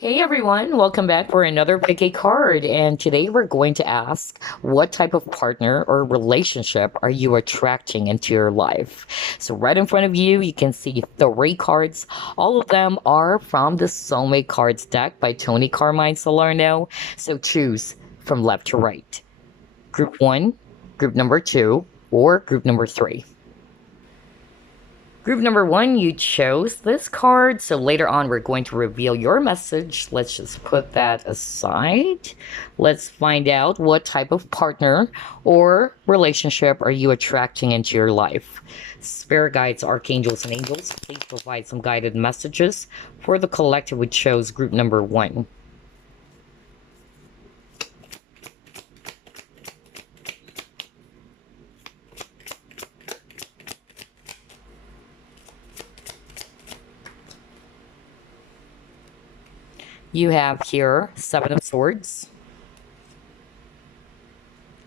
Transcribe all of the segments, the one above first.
Hey everyone, welcome back for another Pick a Card. And today we're going to ask what type of partner or relationship are you attracting into your life? So, right in front of you, you can see three cards. All of them are from the Soulmate Cards deck by Tony Carmine Salerno. So, choose from left to right. Group one, group number two, or group number three. Group number one, you chose this card. So later on, we're going to reveal your message. Let's just put that aside. Let's find out what type of partner or relationship are you attracting into your life. Spirit guides, archangels, and angels, please provide some guided messages for the collective which chose group number one. You have here Seven of Swords,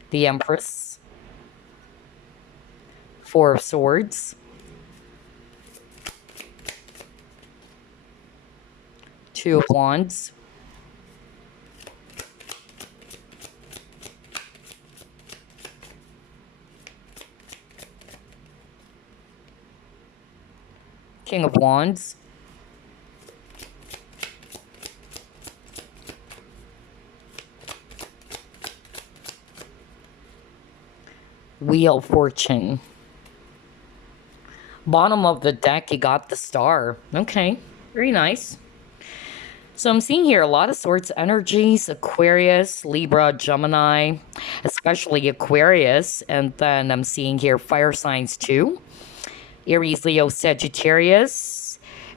the Empress, Four of Swords, Two of Wands, King of Wands, Wheel of Fortune. Bottom of the deck, you got the Star. Okay, very nice. So I'm seeing here a lot of swords energies, Aquarius, Libra, Gemini, especially Aquarius. And then I'm seeing here fire signs too. Aries, Leo, Sagittarius.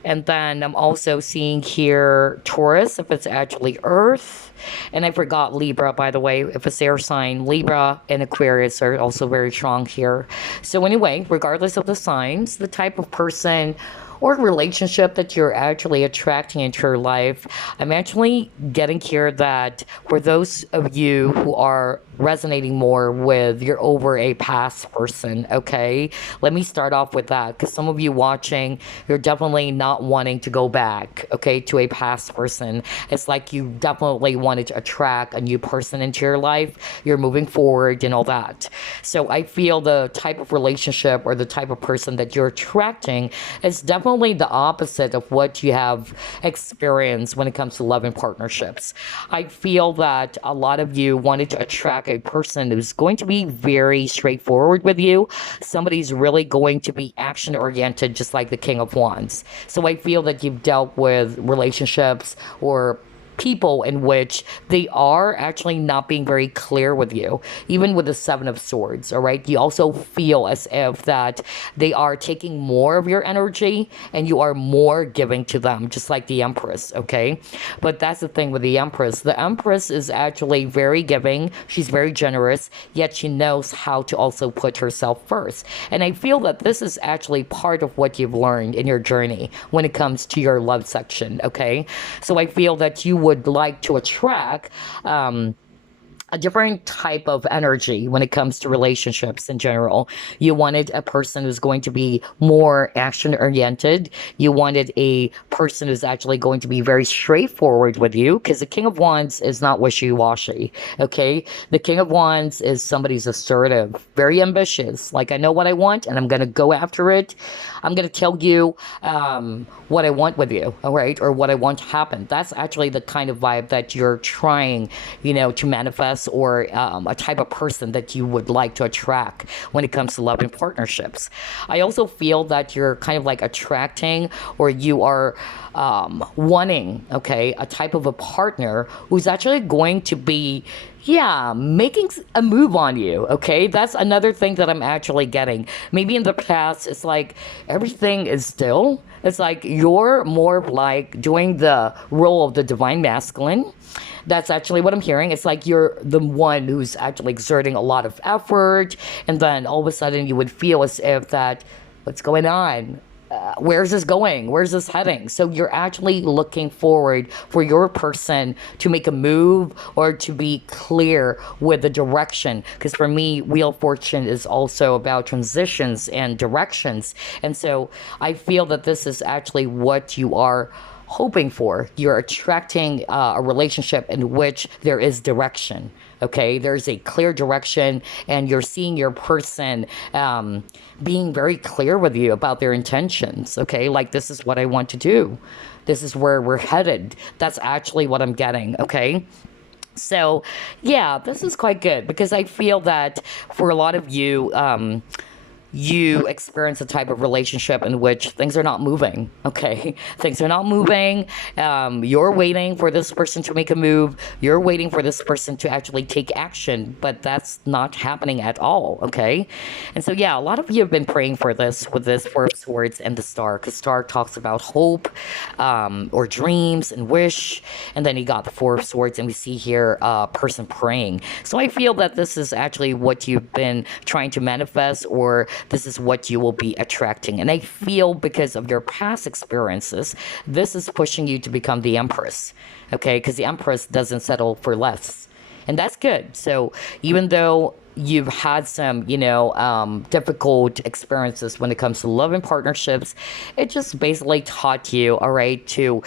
And then I'm also seeing here Taurus, if it's actually Earth. And I forgot Libra, by the way, if it's air sign. Libra and Aquarius are also very strong here. So anyway, regardless of the signs, the type of person or relationship that you're actually attracting into your life, I'm actually getting here that for those of you who are resonating more with you're over a past person, okay? Let me start off with that because some of you watching, you're definitely not wanting to go back, okay, to a past person. It's like you definitely wanted to attract a new person into your life. You're moving forward and all that. So I feel the type of relationship or the type of person that you're attracting is definitely the opposite of what you have experienced when it comes to love and partnerships. I feel that a lot of you wanted to attract a person who's going to be very straightforward with you. Somebody's really going to be action oriented, just like the King of Wands. So I feel that you've dealt with relationships or people in which they are actually not being very clear with you, even with the Seven of Swords. All right, you also feel as if that they are taking more of your energy and you are more giving to them, just like the Empress. Okay, but that's the thing with the Empress. The Empress is actually very giving. She's very generous, yet she knows how to also put herself first. And I feel that this is actually part of what you've learned in your journey when it comes to your love section. Okay, so I feel that you would like to attract a different type of energy when it comes to relationships in general. You wanted a person who's going to be more action oriented. You wanted a person who's actually going to be very straightforward with you because the King of Wands is not wishy washy. Okay. The King of Wands is somebody who's assertive, very ambitious. Like, I know what I want and I'm going to go after it. I'm going to tell you what I want with you. All right. Or what I want to happen. That's actually the kind of vibe that you're trying, to manifest or a type of person that you would like to attract when it comes to love and partnerships. I also feel that you're kind of like attracting or you are wanting, okay, a type of a partner who's actually going to be making a move on you. Okay, that's another thing that I'm actually getting. Maybe in the past, it's like everything is still. It's like you're more like doing the role of the divine masculine. That's actually what I'm hearing. It's like you're the one who's actually exerting a lot of effort, and then all of a sudden you would feel as if that, what's going on? Where's this going? Where's this heading? So you're actually looking forward for your person to make a move or to be clear with the direction. Because for me, Wheel of Fortune is also about transitions and directions. And so I feel that this is actually what you are hoping for. You're attracting a relationship in which there is direction. Okay, there's a clear direction, and you're seeing your person being very clear with you about their intentions. Okay, like, this is what I want to do, this is where we're headed. That's actually what I'm getting. Okay. So, yeah, this is quite good because I feel that for a lot of you, you experience a type of relationship in which things are not moving. Okay, things are not moving. You're waiting for this person to make a move. You're waiting for this person to actually take action, but that's not happening at all. Okay, and so yeah, a lot of you have been praying for this with this Four of Swords and the Star, because Star talks about hope, or dreams and wish, and then you got the Four of Swords, and we see here a person praying. So I feel that this is actually what you've been trying to manifest, or this is what you will be attracting. And I feel because of your past experiences, this is pushing you to become the Empress. Okay, because the Empress doesn't settle for less. And that's good. So even though you've had some, difficult experiences when it comes to love and partnerships, it just basically taught you, all right, to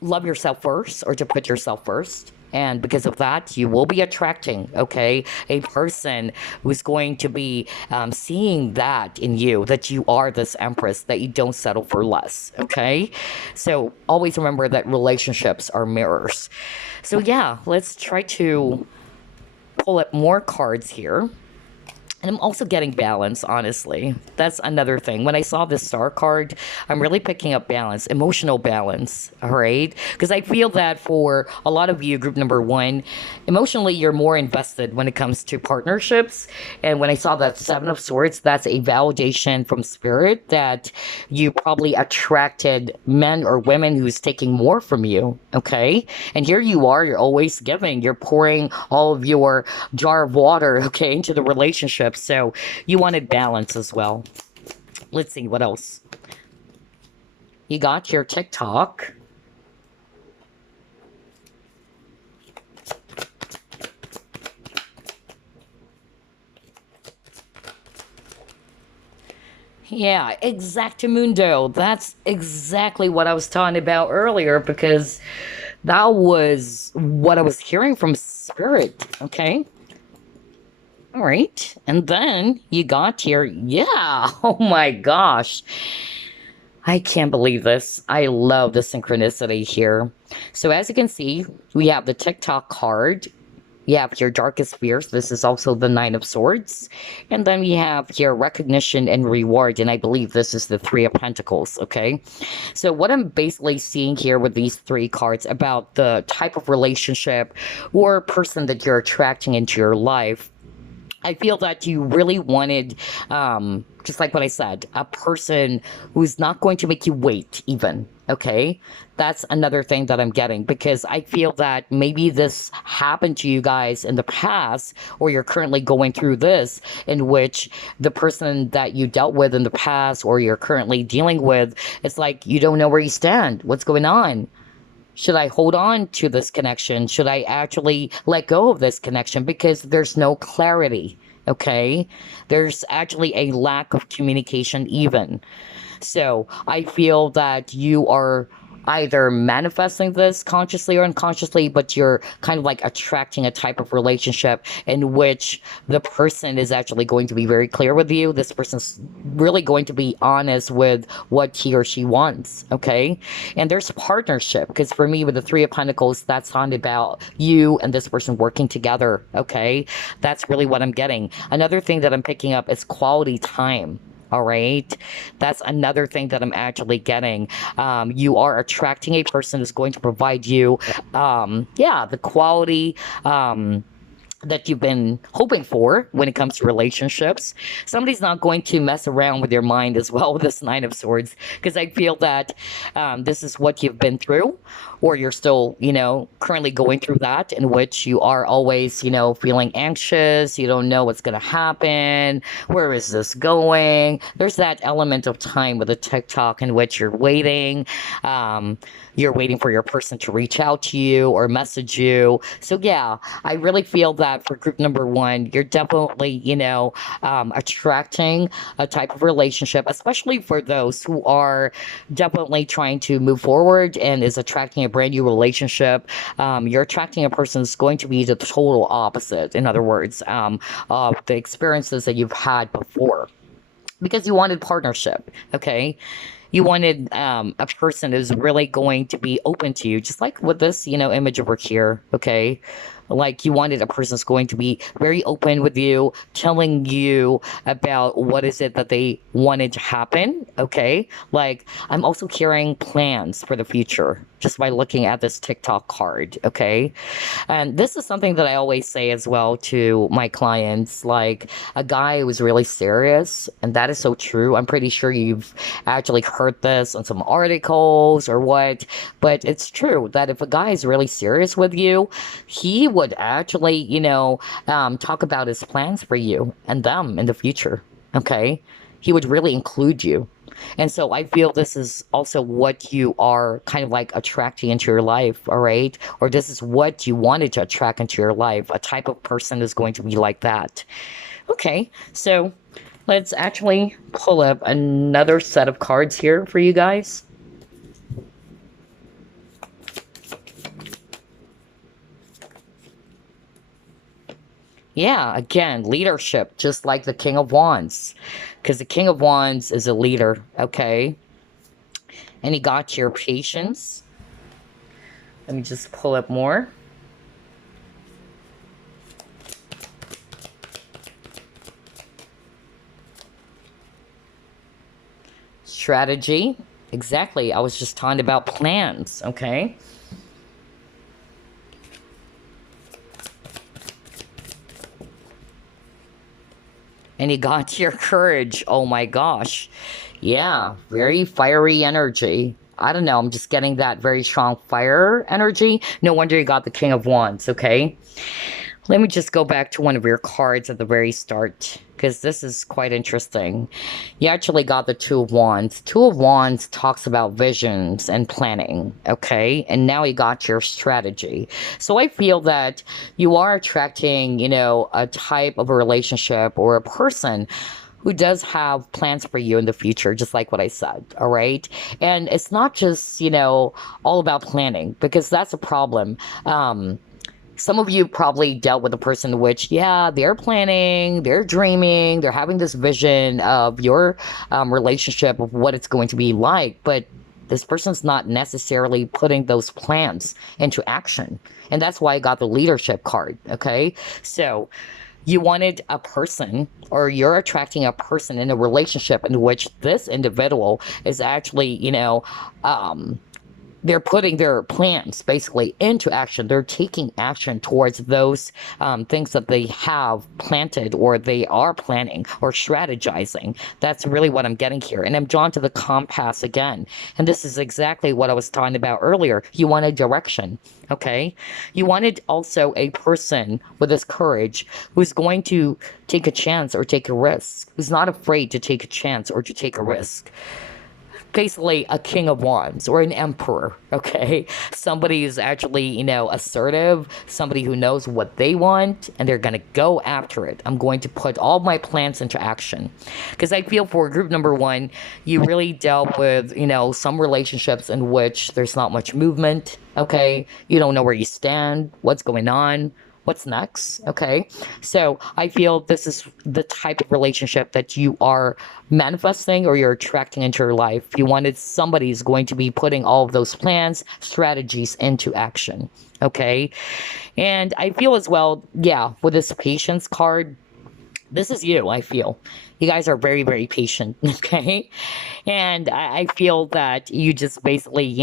love yourself first, or to put yourself first. And because of that, you will be attracting, okay, a person who's going to be seeing that in you, that you are this Empress, that you don't settle for less, okay? So always remember that relationships are mirrors. So yeah, let's try to pull up more cards here. And I'm also getting balance, honestly. That's another thing. When I saw this Star card, I'm really picking up balance, emotional balance, all right? Because I feel that for a lot of you, group number one, emotionally, you're more invested when it comes to partnerships. And when I saw that Seven of Swords, that's a validation from Spirit that you probably attracted men or women who's taking more from you, okay? And here you are, you're always giving. You're pouring all of your jar of water, okay, into the relationship. So you wanted balance as well. Let's see what else. You got your TikTok. Yeah, exactamundo. That's exactly what I was talking about earlier, because that was what I was hearing from Spirit. Okay. All right. And then you got here. Yeah. Oh my gosh. I can't believe this. I love the synchronicity here. So as you can see, we have the TikTok card. You have your darkest fears. This is also the Nine of Swords. And then we have here recognition and reward. And I believe this is the Three of Pentacles. Okay. So what I'm basically seeing here with these three cards about the type of relationship or person that you're attracting into your life, I feel that you really wanted, just like what I said, a person who's not going to make you wait even, okay? That's another thing that I'm getting, because I feel that maybe this happened to you guys in the past, or you're currently going through this, in which the person that you dealt with in the past, or you're currently dealing with, it's like you don't know where you stand. What's going on? Should I hold on to this connection? Should I actually let go of this connection? Because there's no clarity, okay? There's actually a lack of communication even. So I feel that you are either manifesting this consciously or unconsciously, but you're kind of like attracting a type of relationship in which the person is actually going to be very clear with you. This person's really going to be honest with what he or she wants, okay? And there's partnership, because for me, with the Three of Pentacles, that's not about you and this person working together, okay? That's really what I'm getting. Another thing that I'm picking up is quality time. All right. That's another thing that I'm actually getting. You are attracting a person who's going to provide you, the quality, that you've been hoping for when it comes to relationships. Somebody's not going to mess around with your mind as well with this Nine of Swords, because I feel that this is what you've been through, or you're still, currently going through that, in which you are always, feeling anxious. You don't know what's going to happen. Where is this going? There's that element of time with a TikTok in which you're waiting. You're waiting for your person to reach out to you or message you. So yeah, I really feel that that for group number one, you're definitely, attracting a type of relationship, especially for those who are definitely trying to move forward and is attracting a brand new relationship. You're attracting a person that's going to be the total opposite, in other words, of the experiences that you've had before, because you wanted partnership. Okay, you wanted a person who's really going to be open to you, just like with this, image over here. Okay, like you wanted a person that's going to be very open with you, telling you about what is it that they wanted to happen. Okay, like I'm also carrying plans for the future just by looking at this TikTok card. Okay, and this is something that I always say as well to my clients, like a guy who is really serious, and that is so true. I'm pretty sure you've actually heard this on some articles or what, but it's true that if a guy is really serious with you, he would actually, talk about his plans for you and them in the future. Okay, he would really include you. And so I feel this is also what you are kind of like attracting into your life, all right? Or this is what you wanted to attract into your life. A type of person is going to be like that. Okay, so let's actually pull up another set of cards here for you guys. Yeah, again, leadership, just like the King of Wands. Because the King of Wands is a leader, okay? And he got your patience. Let me just pull up more. Strategy. Exactly. I was just talking about plans, okay? And you got your courage. Oh my gosh. Yeah, very fiery energy. I don't know. I'm just getting that very strong fire energy. No wonder you got the King of Wands, okay? Let me just go back to one of your cards at the very start, because this is quite interesting. You actually got the Two of Wands. Two of Wands talks about visions and planning, okay? And now you got your strategy. So I feel that you are attracting, a type of a relationship or a person who does have plans for you in the future, just like what I said, all right? And it's not just, all about planning, because that's a problem. Some of you probably dealt with a person which, yeah, they're planning, they're dreaming, they're having this vision of your relationship, of what it's going to be like, but this person's not necessarily putting those plans into action. And that's why I got the leadership card, okay? So you wanted a person, or you're attracting a person in a relationship in which this individual is actually, they're putting their plans basically into action. They're taking action towards those things that they have planted, or they are planning or strategizing. That's really what I'm getting here. And I'm drawn to the compass again. And this is exactly what I was talking about earlier. You wanted direction, okay? You wanted also a person with this courage who's going to take a chance or take a risk, who's not afraid to take a chance or to take a risk. Basically a King of Wands or an Emperor, okay? Somebody who's actually, assertive, somebody who knows what they want, and they're going to go after it. I'm going to put all my plans into action. Because I feel for group number one, you really dealt with, some relationships in which there's not much movement, okay? You don't know where you stand, what's going on, what's next, okay? So I feel this is the type of relationship that you are manifesting or you're attracting into your life. You wanted somebody who's going to be putting all of those plans, strategies into action, okay? And I feel as well, yeah, with this patience card, this is you, I feel. You guys are very, very patient, okay? And I feel that you just basically,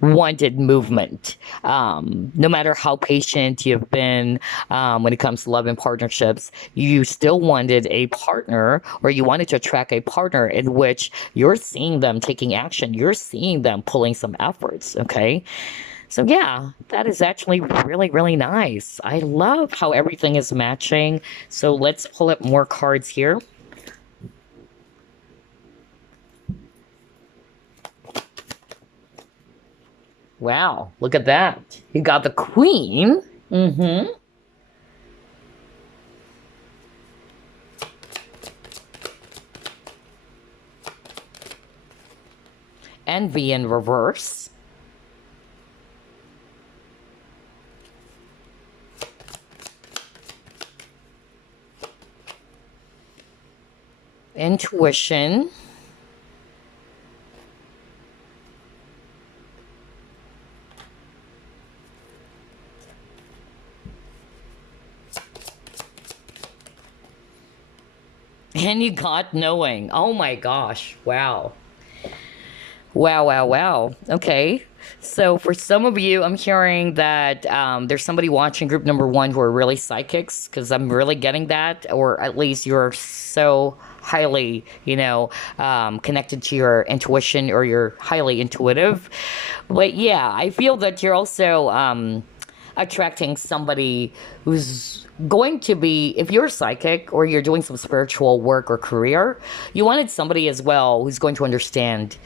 wanted movement. No matter how patient you've been when it comes to love and partnerships, you still wanted a partner, or you wanted to attract a partner in which you're seeing them taking action. You're seeing them pulling some efforts, okay? So yeah, that is actually really, really nice. I love how everything is matching. So let's pull up more cards here. Wow, look at that. You got the Queen. Mm-hmm. envy in reverse. Intuition. And you got knowing. Oh my gosh. Wow. Wow, wow, wow. Okay. So for some of you, I'm hearing that there's somebody watching group number one who are really psychics, because I'm really getting that, or at least you're so highly, connected to your intuition, or you're highly intuitive. But yeah, I feel that you're also attracting somebody who's going to be, if you're psychic or you're doing some spiritual work or career, you wanted somebody as well who's going to understand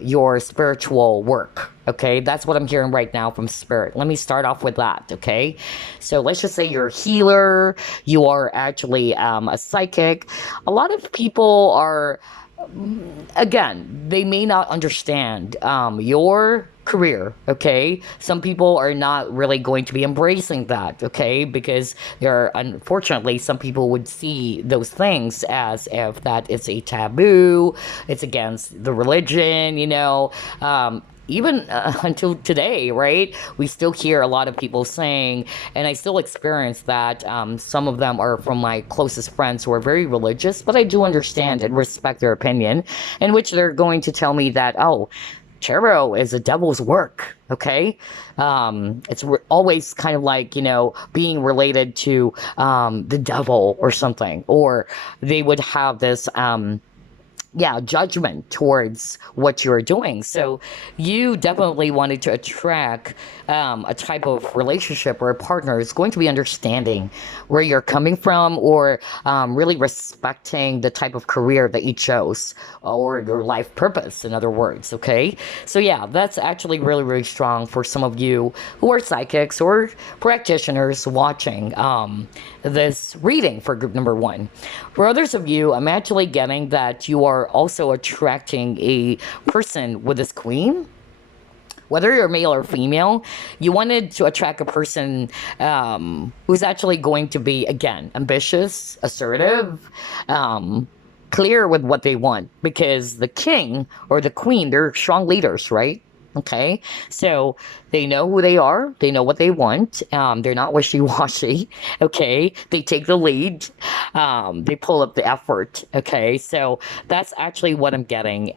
your spiritual work. Okay, that's what I'm hearing right now from spirit. Let me start off with that. Okay, so let's just say you're a healer, you are actually a psychic. A lot of people are, again, they may not understand your career. Okay, some people are not really going to be embracing that. Okay, because there are, unfortunately, some people would see those things as if that is a taboo, it's against the religion, even until today, right? We still hear a lot of people saying, and I still experience that some of them are from my closest friends who are very religious, but I do understand and respect their opinion, in which they're going to tell me that, oh, tarot is a devil's work. Okay, it's always kind of like, being related to the devil or something, or they would have this judgment towards what you're doing. So you definitely wanted to attract a type of relationship or a partner who's going to be understanding where you're coming from, or really respecting the type of career that you chose, or your life purpose, in other words. Okay, so yeah, that's actually really, really strong for some of you who are psychics or practitioners watching this reading for group number one. For others of you, I'm actually getting that you are also attracting a person with this queen. Whether you're male or female, you wanted to attract a person who's actually going to be, again, ambitious, assertive, clear with what they want. Because the king or the queen, they're strong leaders, right? Okay, so they know who they are, they know what they want, they're not wishy-washy. Okay, they take the lead, they pull up the effort. Okay, so that's actually what I'm getting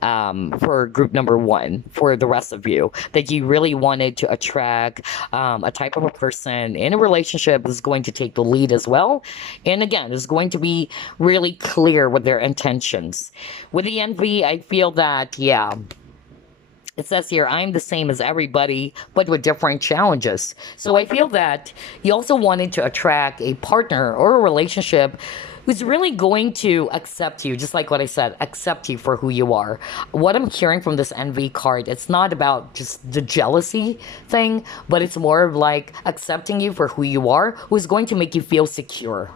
for group number one. For the rest of you, that you really wanted to attract a type of a person in a relationship who's going to take the lead as well, and again, is going to be really clear with their intentions. With the envy, I feel that, yeah, it says here, I'm the same as everybody, but with different challenges. So I feel that you also wanted to attract a partner or a relationship who's really going to accept you, just like what I said, accept you for who you are. What I'm hearing from this envy card, it's not about just the jealousy thing, but it's more of like accepting you for who you are, who's going to make you feel secure.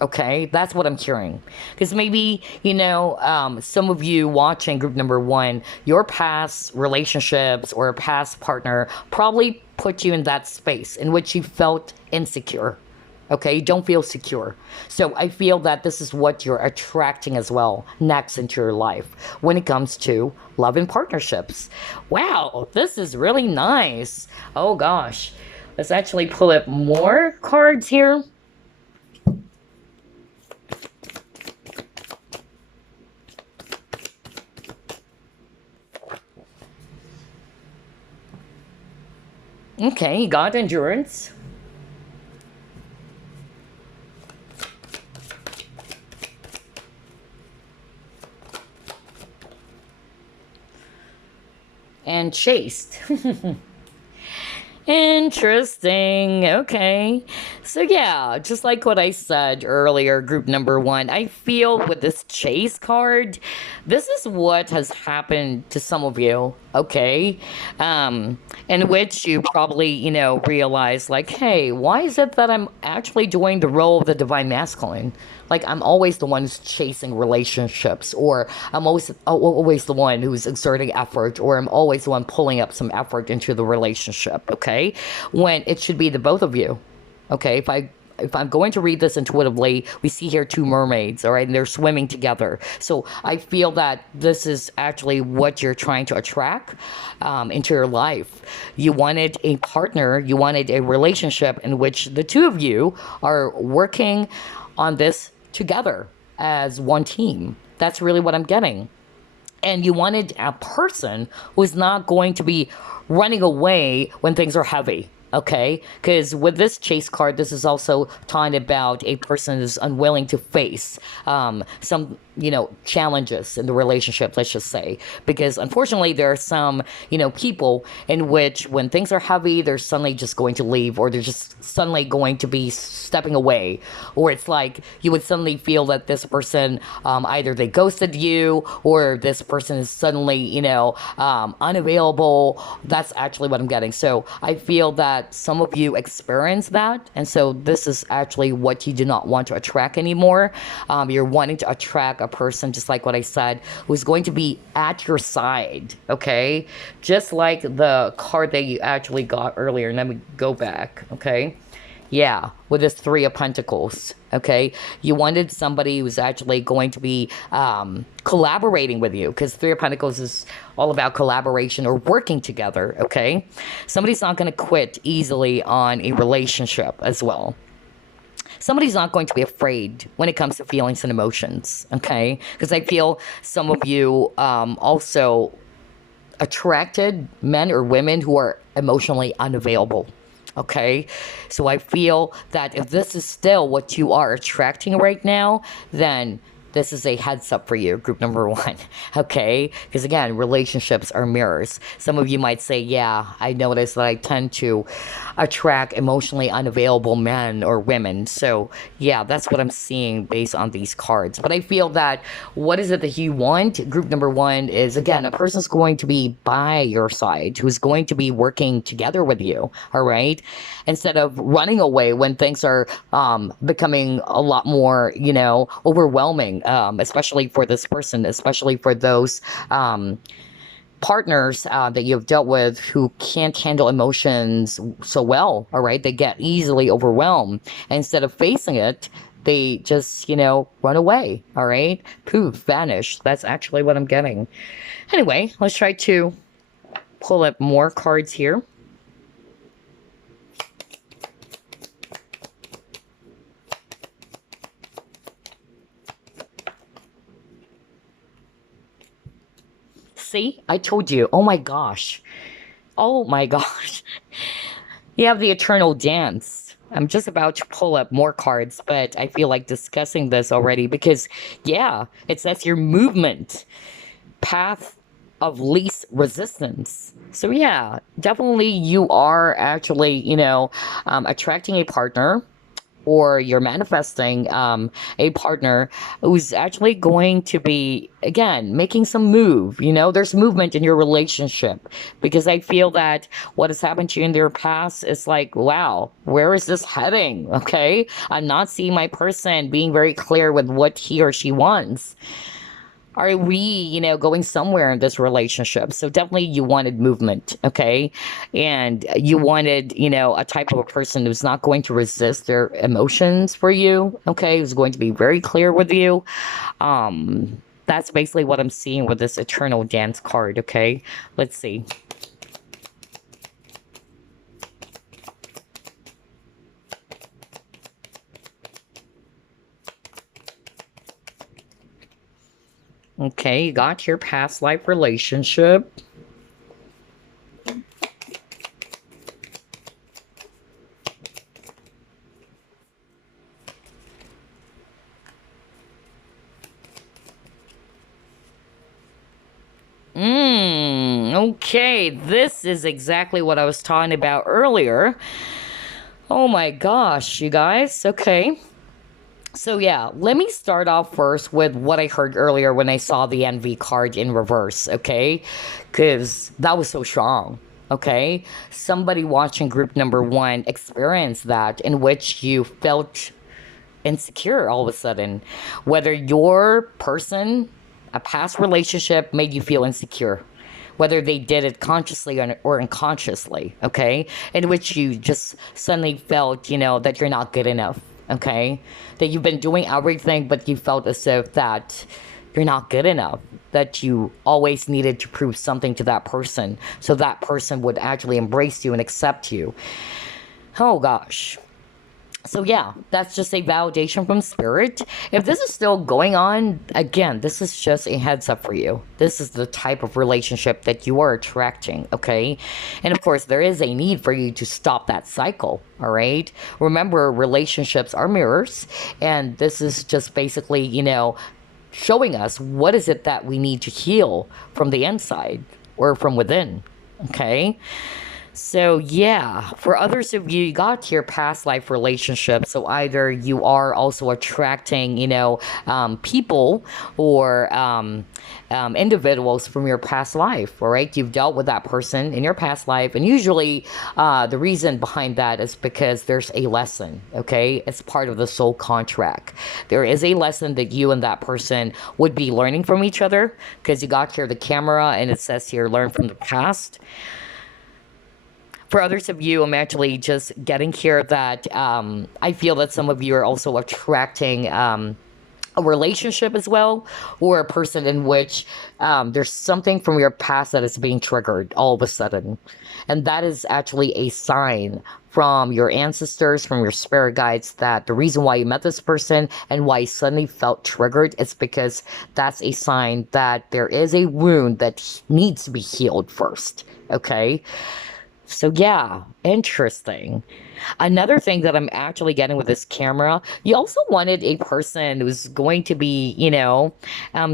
Okay, that's what I'm hearing. Because maybe, some of you watching group number one, your past relationships or past partner probably put you in that space in which you felt insecure. Okay, you don't feel secure. So I feel that this is what you're attracting as well next into your life when it comes to love and partnerships. Wow, this is really nice. Oh gosh. Let's actually pull up more cards here. Okay, you got endurance. And chaste. Interesting. Okay. So yeah, just like what I said earlier, group number one, I feel with this chase card, this is what has happened to some of you. okay, in which you probably, realize, like, hey, why is it that I'm actually doing the role of the divine masculine? Like, I'm always the one who's chasing relationships, or I'm always the one who's exerting effort, or I'm always the one pulling up some effort into the relationship, okay? When it should be the both of you, okay? If I'm going to read this intuitively, we see here two mermaids, all right, and they're swimming together. So I feel that this is actually what you're trying to attract into your life. You wanted a partner, you wanted a relationship in which the two of you are working on this together as one team. That's really what I'm getting. And you wanted a person who's not going to be running away when things are heavy. Okay, because with this chase card, this is also talking about a person who's unwilling to face some, challenges in the relationship, let's just say. Because unfortunately, there are some, people in which when things are heavy, they're suddenly just going to leave, or they're just suddenly going to be stepping away. Or it's like you would suddenly feel that this person, either they ghosted you, or this person is suddenly, unavailable. That's actually what I'm getting. So I feel that some of you experience that. And so this is actually what you do not want to attract anymore. You're wanting to attract a person, just like what I said, who's going to be at your side, okay? Just like the card that you actually got earlier. Let me go back, okay? Yeah, with this Three of Pentacles, okay? You wanted somebody who's actually going to be collaborating with you, because Three of Pentacles is all about collaboration or working together, okay? Somebody's not going to quit easily on a relationship as well. Somebody's not going to be afraid when it comes to feelings and emotions, okay? Because I feel some of you also attracted men or women who are emotionally unavailable. Okay, so I feel that if this is still what you are attracting right now, then this is a heads up for you, group number one. Okay, because again, relationships are mirrors. Some of you might say, yeah, I notice that I tend to attract emotionally unavailable men or women. So yeah, that's what I'm seeing based on these cards. But I feel that what is it that you want? Group number one is, again, a person's going to be by your side, who's going to be working together with you, all right? Instead of running away when things are becoming a lot more, overwhelming, especially for this person, especially for those partners that you've dealt with who can't handle emotions so well, all right? They get easily overwhelmed. And instead of facing it, they just, run away, all right? Poof, vanish. That's actually what I'm getting. Anyway, let's try to pull up more cards here. See, I told you. Oh my gosh. Oh my gosh. You have the Eternal Dance. I'm just about to pull up more cards, but I feel like discussing this already because, yeah, it says your movement, path of least resistance. So, yeah, definitely you are actually, attracting a partner, or you're manifesting a partner who's actually going to be, again, making some move. There's movement in your relationship, because I feel that what has happened to you in your past is like, wow, where is this heading? Okay, I'm not seeing my person being very clear with what he or she wants. Are we, going somewhere in this relationship? So definitely you wanted movement, okay? And you wanted, a type of a person who's not going to resist their emotions for you, okay? Who's going to be very clear with you. That's basically what I'm seeing with this Eternal Dance card, okay? Let's see. Okay, you got your past life relationship. Okay, this is exactly what I was talking about earlier. Oh my gosh, you guys. Okay. So yeah, let me start off first with what I heard earlier when I saw the envy card in reverse, okay? Because that was so strong, okay? Somebody watching group number one experienced that, in which you felt insecure all of a sudden. Whether your person, a past relationship, made you feel insecure. Whether they did it consciously or unconsciously, okay? In which you just suddenly felt, that you're not good enough, okay? That you've been doing everything, but you felt as if that you're not good enough. That you always needed to prove something to that person so that person would actually embrace you and accept you. Oh gosh. So yeah, that's just a validation from spirit. If this is still going on, again, this is just a heads up for you. This is the type of relationship that you are attracting, okay? And of course, there is a need for you to stop that cycle, all right? Remember, relationships are mirrors, and this is just basically, showing us what is it that we need to heal from the inside or from within, okay? So yeah, for others of you, you got your past life relationship. So either you are also attracting, people or individuals from your past life. All right, you've dealt with that person in your past life, and usually the reason behind that is because there's a lesson. Okay, it's part of the soul contract. There is a lesson that you and that person would be learning from each other, because you got here the camera and it says here learn from the past. For others of you, I'm actually just getting here that I feel that some of you are also attracting a relationship as well, or a person in which there's something from your past that is being triggered all of a sudden. And that is actually a sign from your ancestors, from your spirit guides, that the reason why you met this person and why you suddenly felt triggered is because that's a sign that there is a wound that needs to be healed first. Okay? So yeah, interesting. Another thing that I'm actually getting with this camera, you also wanted a person who's going to be,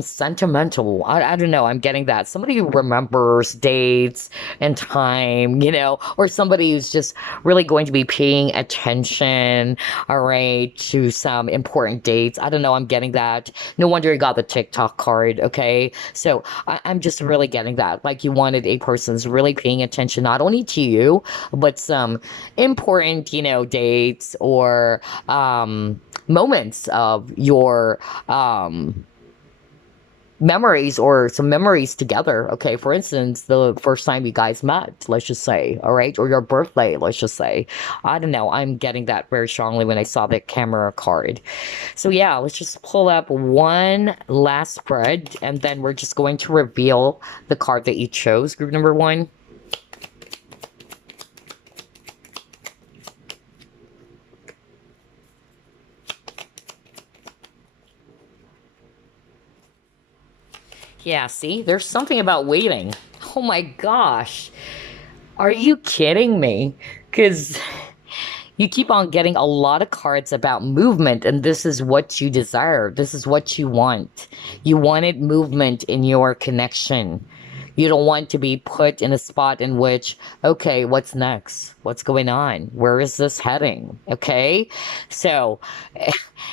sentimental. I don't know. I'm getting that. Somebody who remembers dates and time, or somebody who's just really going to be paying attention, all right, to some important dates. I don't know. I'm getting that. No wonder you got the TikTok card. Okay. So I'm just really getting that. Like you wanted a person who's really paying attention, not only to you, but some important, dates or moments of your memories, or some memories together. Okay, for instance, the first time you guys met, let's just say, all right, or your birthday, let's just say. I don't know. I'm getting that very strongly when I saw the camera card. So yeah, let's just pull up one last spread, and then we're just going to reveal the card that you chose, group number one. Yeah, see, there's something about waiting. Oh my gosh. Are you kidding me? Because you keep on getting a lot of cards about movement, and this is what you desire. This is what you want. You wanted movement in your connection. You don't want to be put in a spot in which, okay, what's next? What's going on? Where is this heading? Okay? So,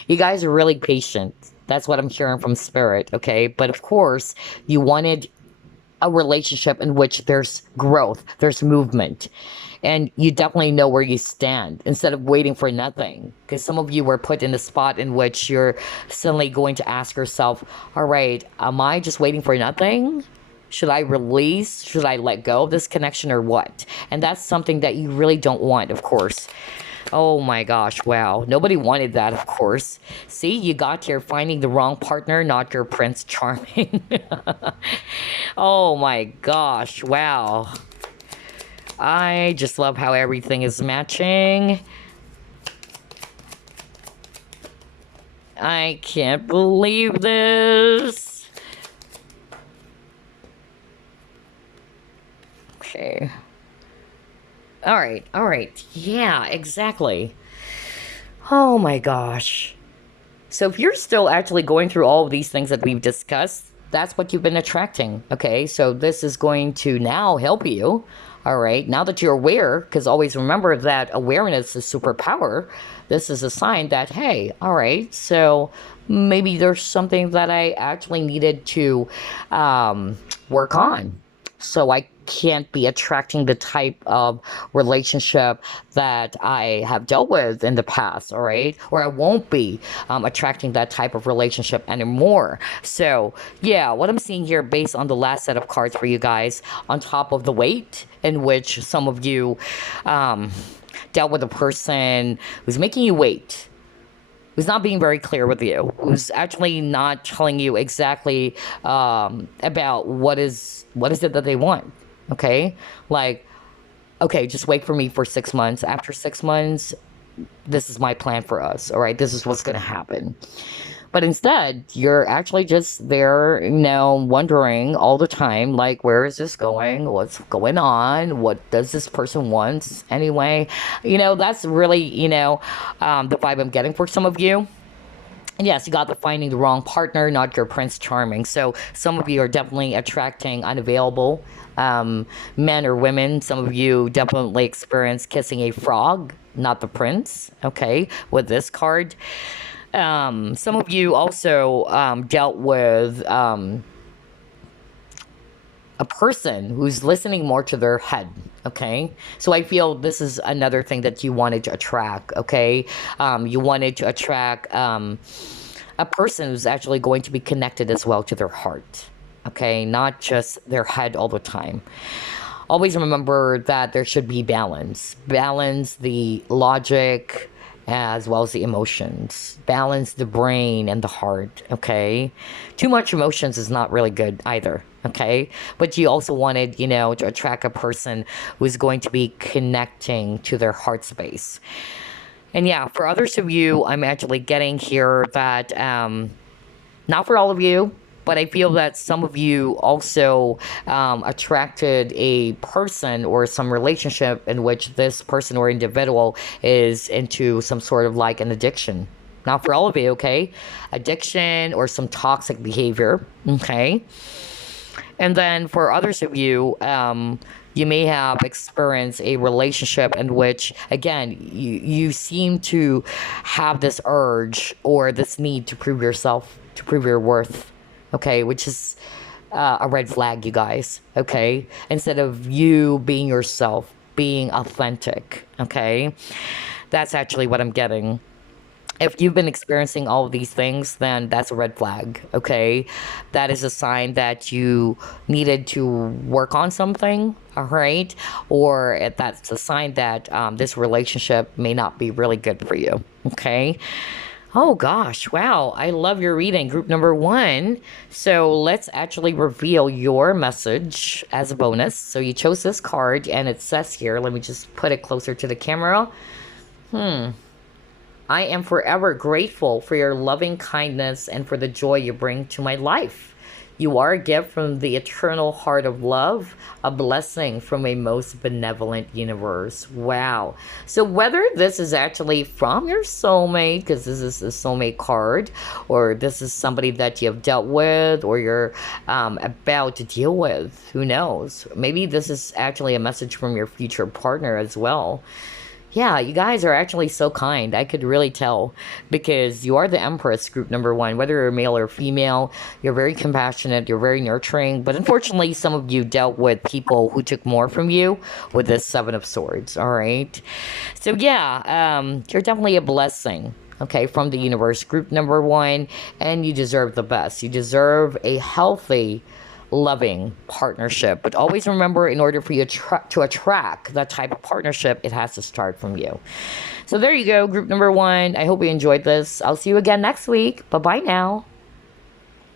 you guys are really patient. That's what I'm hearing from spirit, okay? But of course, you wanted a relationship in which there's growth, there's movement, and you definitely know where you stand instead of waiting for nothing. Because some of you were put in a spot in which you're suddenly going to ask yourself, all right, am I just waiting for nothing? Should I release? Should I let go of this connection or what? And that's something that you really don't want, of course. Oh my gosh, wow. Nobody wanted that, of course. See, you got here finding the wrong partner, not your Prince Charming. Oh my gosh, wow. I just love how everything is matching. I can't believe this. Okay. All right, all right. Yeah, exactly. Oh my gosh. So if you're still actually going through all of these things that we've discussed, that's what you've been attracting. Okay, so this is going to now help you. All right. Now that you're aware, because always remember that awareness is superpower, this is a sign that, hey, all right, so maybe there's something that I actually needed to work on. So I can't be attracting the type of relationship that I have dealt with in the past, all right? Or I won't be attracting that type of relationship anymore. So, yeah, what I'm seeing here based on the last set of cards for you guys, on top of the weight, in which some of you um, dealt with a person who's making you wait, who's not being very clear with you, who's actually not telling you exactly about what is it that they want. Okay, like, okay, just wait for me for 6 months. After 6 months, this is my plan for us. All right, this is what's gonna happen. But instead, you're actually just there, wondering all the time, like, where is this going? What's going on? What does this person want anyway? That's really, the vibe I'm getting for some of you. And yes, you got the finding the wrong partner, not your Prince Charming. So some of you are definitely attracting unavailable men or women. Some of you definitely experience kissing a frog, not the prince, okay, with this card. Some of you also dealt with a person who's listening more to their head. Okay, so I feel this is another thing that you wanted to attract. Okay, you wanted to attract a person who's actually going to be connected as well to their heart. Okay, not just their head all the time. Always remember that there should be balance the logic as well as the emotions, balance the brain and the heart. Okay, too much emotions is not really good either. Okay, but you also wanted, to attract a person who's going to be connecting to their heart space. And yeah, for others of you, I'm actually getting here that not for all of you, but I feel that some of you also attracted a person or some relationship in which this person or individual is into some sort of like an addiction. Not for all of you, okay? Addiction or some toxic behavior, okay? And then for others of you, you may have experienced a relationship in which, again, you seem to have this urge or this need to prove yourself, to prove your worth, okay, which is a red flag, you guys, okay? Instead of you being yourself, being authentic, okay? That's actually what I'm getting. If you've been experiencing all of these things, then that's a red flag, okay? That is a sign that you needed to work on something, all right? Or if that's a sign that this relationship may not be really good for you, okay? Oh gosh, wow, I love your reading, group number one. So let's actually reveal your message as a bonus. So you chose this card, and it says here, let me just put it closer to the camera. I am forever grateful for your loving kindness and for the joy you bring to my life. You are a gift from the eternal heart of love, a blessing from a most benevolent universe. Wow. So whether this is actually from your soulmate, because this is a soulmate card, or this is somebody that you've dealt with or you're about to deal with, who knows? Maybe this is actually a message from your future partner as well. Yeah, you guys are actually so kind. I could really tell because you are the Empress, group number one. Whether you're male or female, you're very compassionate, you're very nurturing. But unfortunately, some of you dealt with people who took more from you with this Seven of Swords, all right? So, yeah, you're definitely a blessing. Okay, from the universe, group number one, and you deserve the best. You deserve a healthy, loving partnership. But always remember, in order for you to attract that type of partnership, it has to start from you. So there you go, group number one. I hope you enjoyed this. I'll see you again next week. Bye-bye now.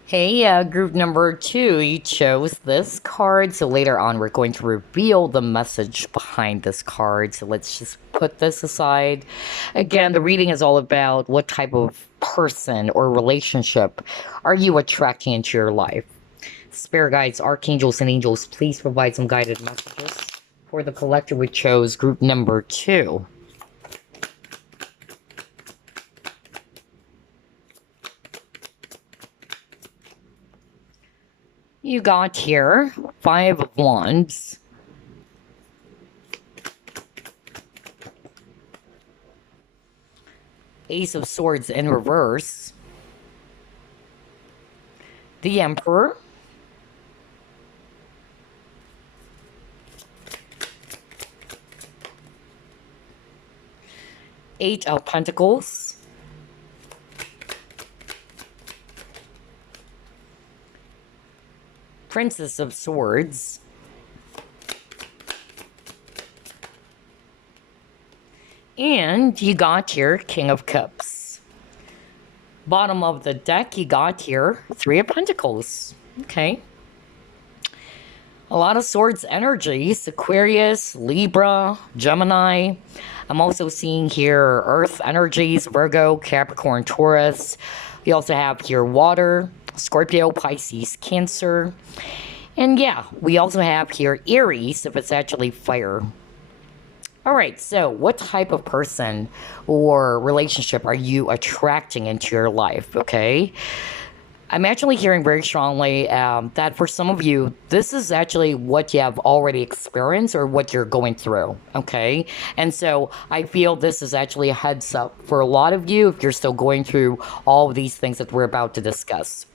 Hey, group number two, you chose this card. So later on, we're going to reveal the message behind this card. So let's just put this aside. Again, the reading is all about what type of person or relationship are you attracting into your life. Spirit guides, archangels, and angels, please provide some guided messages for the collective we chose, group number two. You got here 5 of Wands, Ace of Swords in reverse, the Emperor, Eight of Pentacles, Princess of Swords, and you got here King of Cups. Bottom of the deck, you got here Three of Pentacles. Okay. A lot of Swords energies, Aquarius, Libra, Gemini. I'm also seeing here Earth energies, Virgo, Capricorn, Taurus. We also have here Water, Scorpio, Pisces, Cancer. And yeah, we also have here Aries, if it's actually fire. All right, so what type of person or relationship are you attracting into your life, okay? I'm actually hearing very strongly that for some of you, this is actually what you have already experienced or what you're going through, okay? And so I feel this is actually a heads up for a lot of you if you're still going through all of these things that we're about to discuss.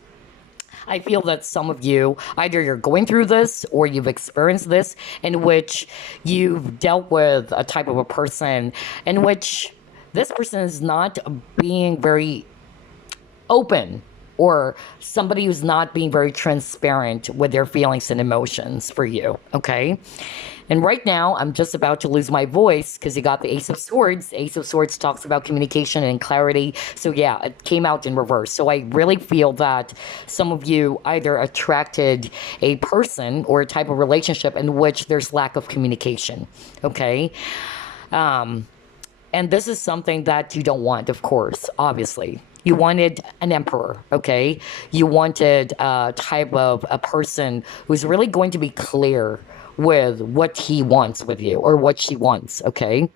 I feel that some of you, either you're going through this or you've experienced this in which you've dealt with a type of a person in which this person is not being very open, or somebody who's not being very transparent with their feelings and emotions for you, okay? And right now, I'm just about to lose my voice because you got the Ace of Swords. Ace of Swords talks about communication and clarity. So yeah, it came out in reverse. So I really feel that some of you either attracted a person or a type of relationship in which there's lack of communication, okay? And this is something that you don't want, of course, obviously. You wanted an emperor, okay? You wanted a type of a person who's really going to be clear with what he wants with you or what she wants, okay?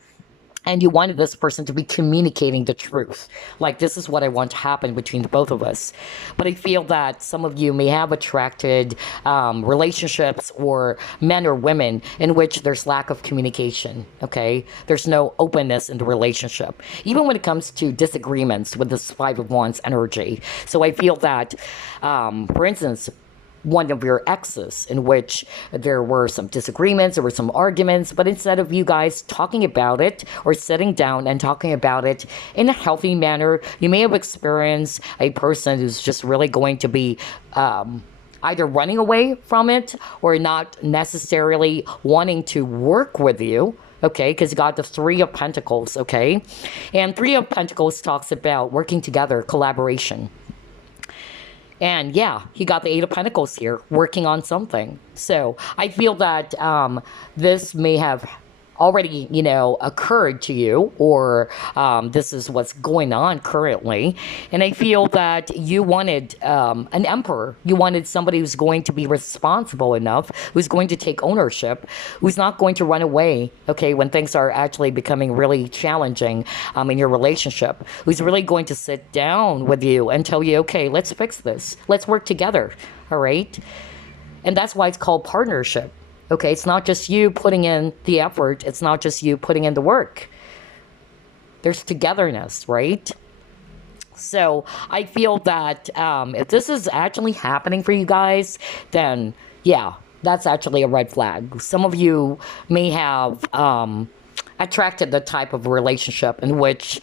And you wanted this person to be communicating the truth. Like, this is what I want to happen between the both of us. But I feel that some of you may have attracted relationships or men or women in which there's lack of communication, okay? There's no openness in the relationship. Even when it comes to disagreements with this Five of Wands energy. So I feel that, for instance, one of your exes in which there were some disagreements, there were some arguments, but instead of you guys talking about it or sitting down and talking about it in a healthy manner, you may have experienced a person who's just really going to be either running away from it or not necessarily wanting to work with you. Okay, because you got the Three of Pentacles, okay? And Three of Pentacles talks about working together, collaboration. And yeah, he got the Eight of Pentacles here, working on something. So I feel that this may have already, occurred to you, or this is what's going on currently. And I feel that you wanted an emperor. You wanted somebody who's going to be responsible enough, who's going to take ownership, who's not going to run away, okay, when things are actually becoming really challenging in your relationship, who's really going to sit down with you and tell you, okay, let's fix this. Let's work together, all right? And that's why it's called partnership. Okay, it's not just you putting in the effort. It's not just you putting in the work. There's togetherness, right? So I feel that if this is actually happening for you guys, then yeah, that's actually a red flag. Some of you may have attracted the type of relationship in which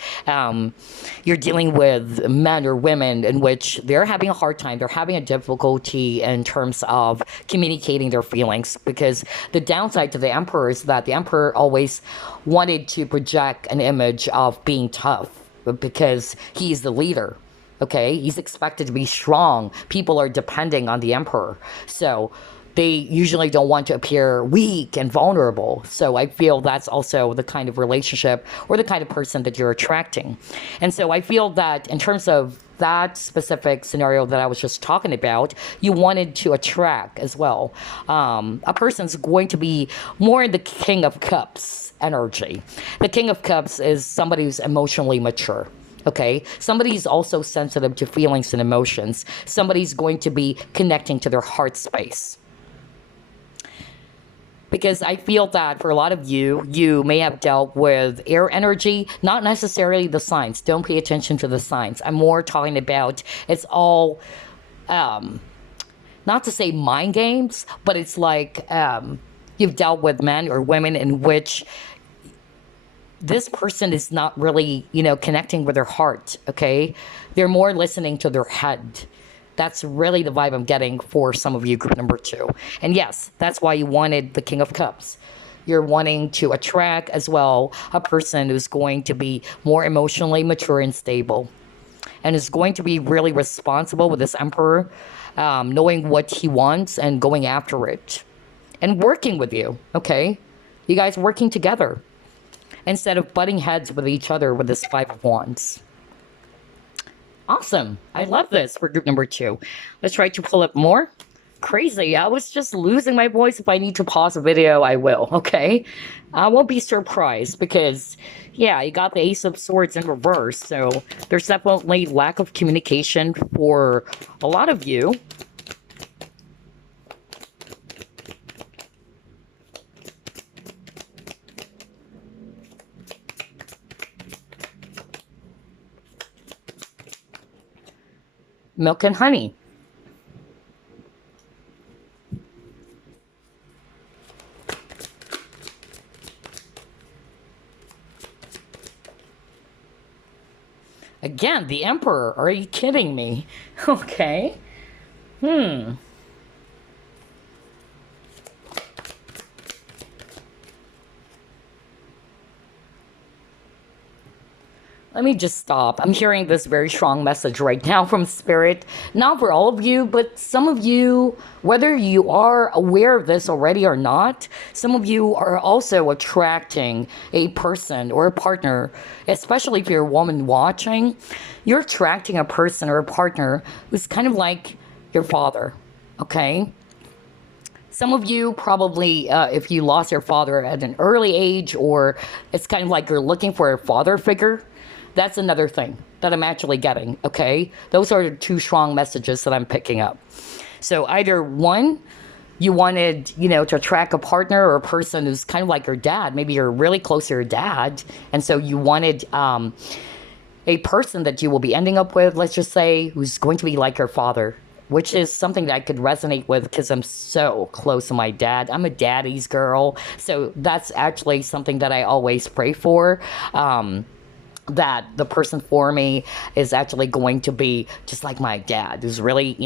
you're dealing with men or women in which they're having a hard time, they're having a difficulty in terms of communicating their feelings, because the downside to the emperor is that the emperor always wanted to project an image of being tough because he's the leader. Okay, he's expected to be strong. People are depending on the emperor. So they usually don't want to appear weak and vulnerable. So I feel that's also the kind of relationship or the kind of person that you're attracting. And so I feel that in terms of that specific scenario that I was just talking about, you wanted to attract as well. A person's going to be more in the King of Cups energy. The King of Cups is somebody who's emotionally mature. Okay, somebody's also sensitive to feelings and emotions. Somebody's going to be connecting to their heart space. Because I feel that for a lot of you, you may have dealt with air energy, not necessarily the signs. Don't pay attention to the signs. I'm more talking about it's all, not to say mind games, but it's like you've dealt with men or women in which this person is not really, connecting with their heart, okay? They're more listening to their head. That's really the vibe I'm getting for some of you, group number 2. And yes, that's why you wanted the King of Cups. You're wanting to attract as well a person who's going to be more emotionally mature and stable, and is going to be really responsible with this Emperor, knowing what he wants and going after it, and working with you, okay? You guys working together instead of butting heads with each other with this Five of Wands. Awesome. I love this for group number 2. Let's try to pull up more. Crazy. I was just losing my voice. If I need to pause the video, I will, okay? I won't be surprised because, yeah, you got the Ace of Swords in reverse. So there's definitely lack of communication for a lot of you. Milk and honey. Again, the Emperor. Are you kidding me? Okay. Let me just stop. I'm hearing this very strong message right now from Spirit. Not for all of you, but some of you, whether you are aware of this already or not, some of you are also attracting a person or a partner, especially if you're a woman watching. You're attracting a person or a partner who's kind of like your father, okay? Some of you probably, if you lost your father at an early age, or it's kind of like you're looking for a father figure, that's another thing that I'm actually getting, okay? Those are the 2 strong messages that I'm picking up. So either one, you wanted, to attract a partner or a person who's kind of like your dad. Maybe you're really close to your dad, and so you wanted a person that you will be ending up with, let's just say, who's going to be like your father, which is something that I could resonate with because I'm so close to my dad. I'm a daddy's girl, so that's actually something that I always pray for. That the person for me is actually going to be just like my dad, who's really,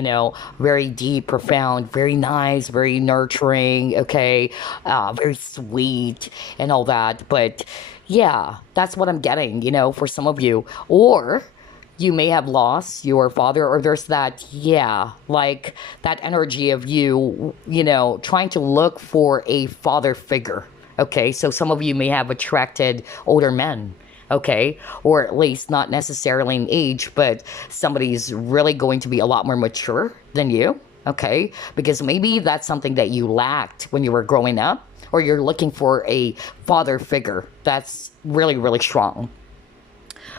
very deep, profound, very nice, very nurturing, okay, very sweet and all that. But yeah, that's what I'm getting, for some of you. Or you may have lost your father, or there's that, like that energy of you, trying to look for a father figure, okay? So some of you may have attracted older men, okay? Or at least not necessarily in age, but somebody's really going to be a lot more mature than you, okay? Because maybe that's something that you lacked when you were growing up, or you're looking for a father figure that's really, really strong.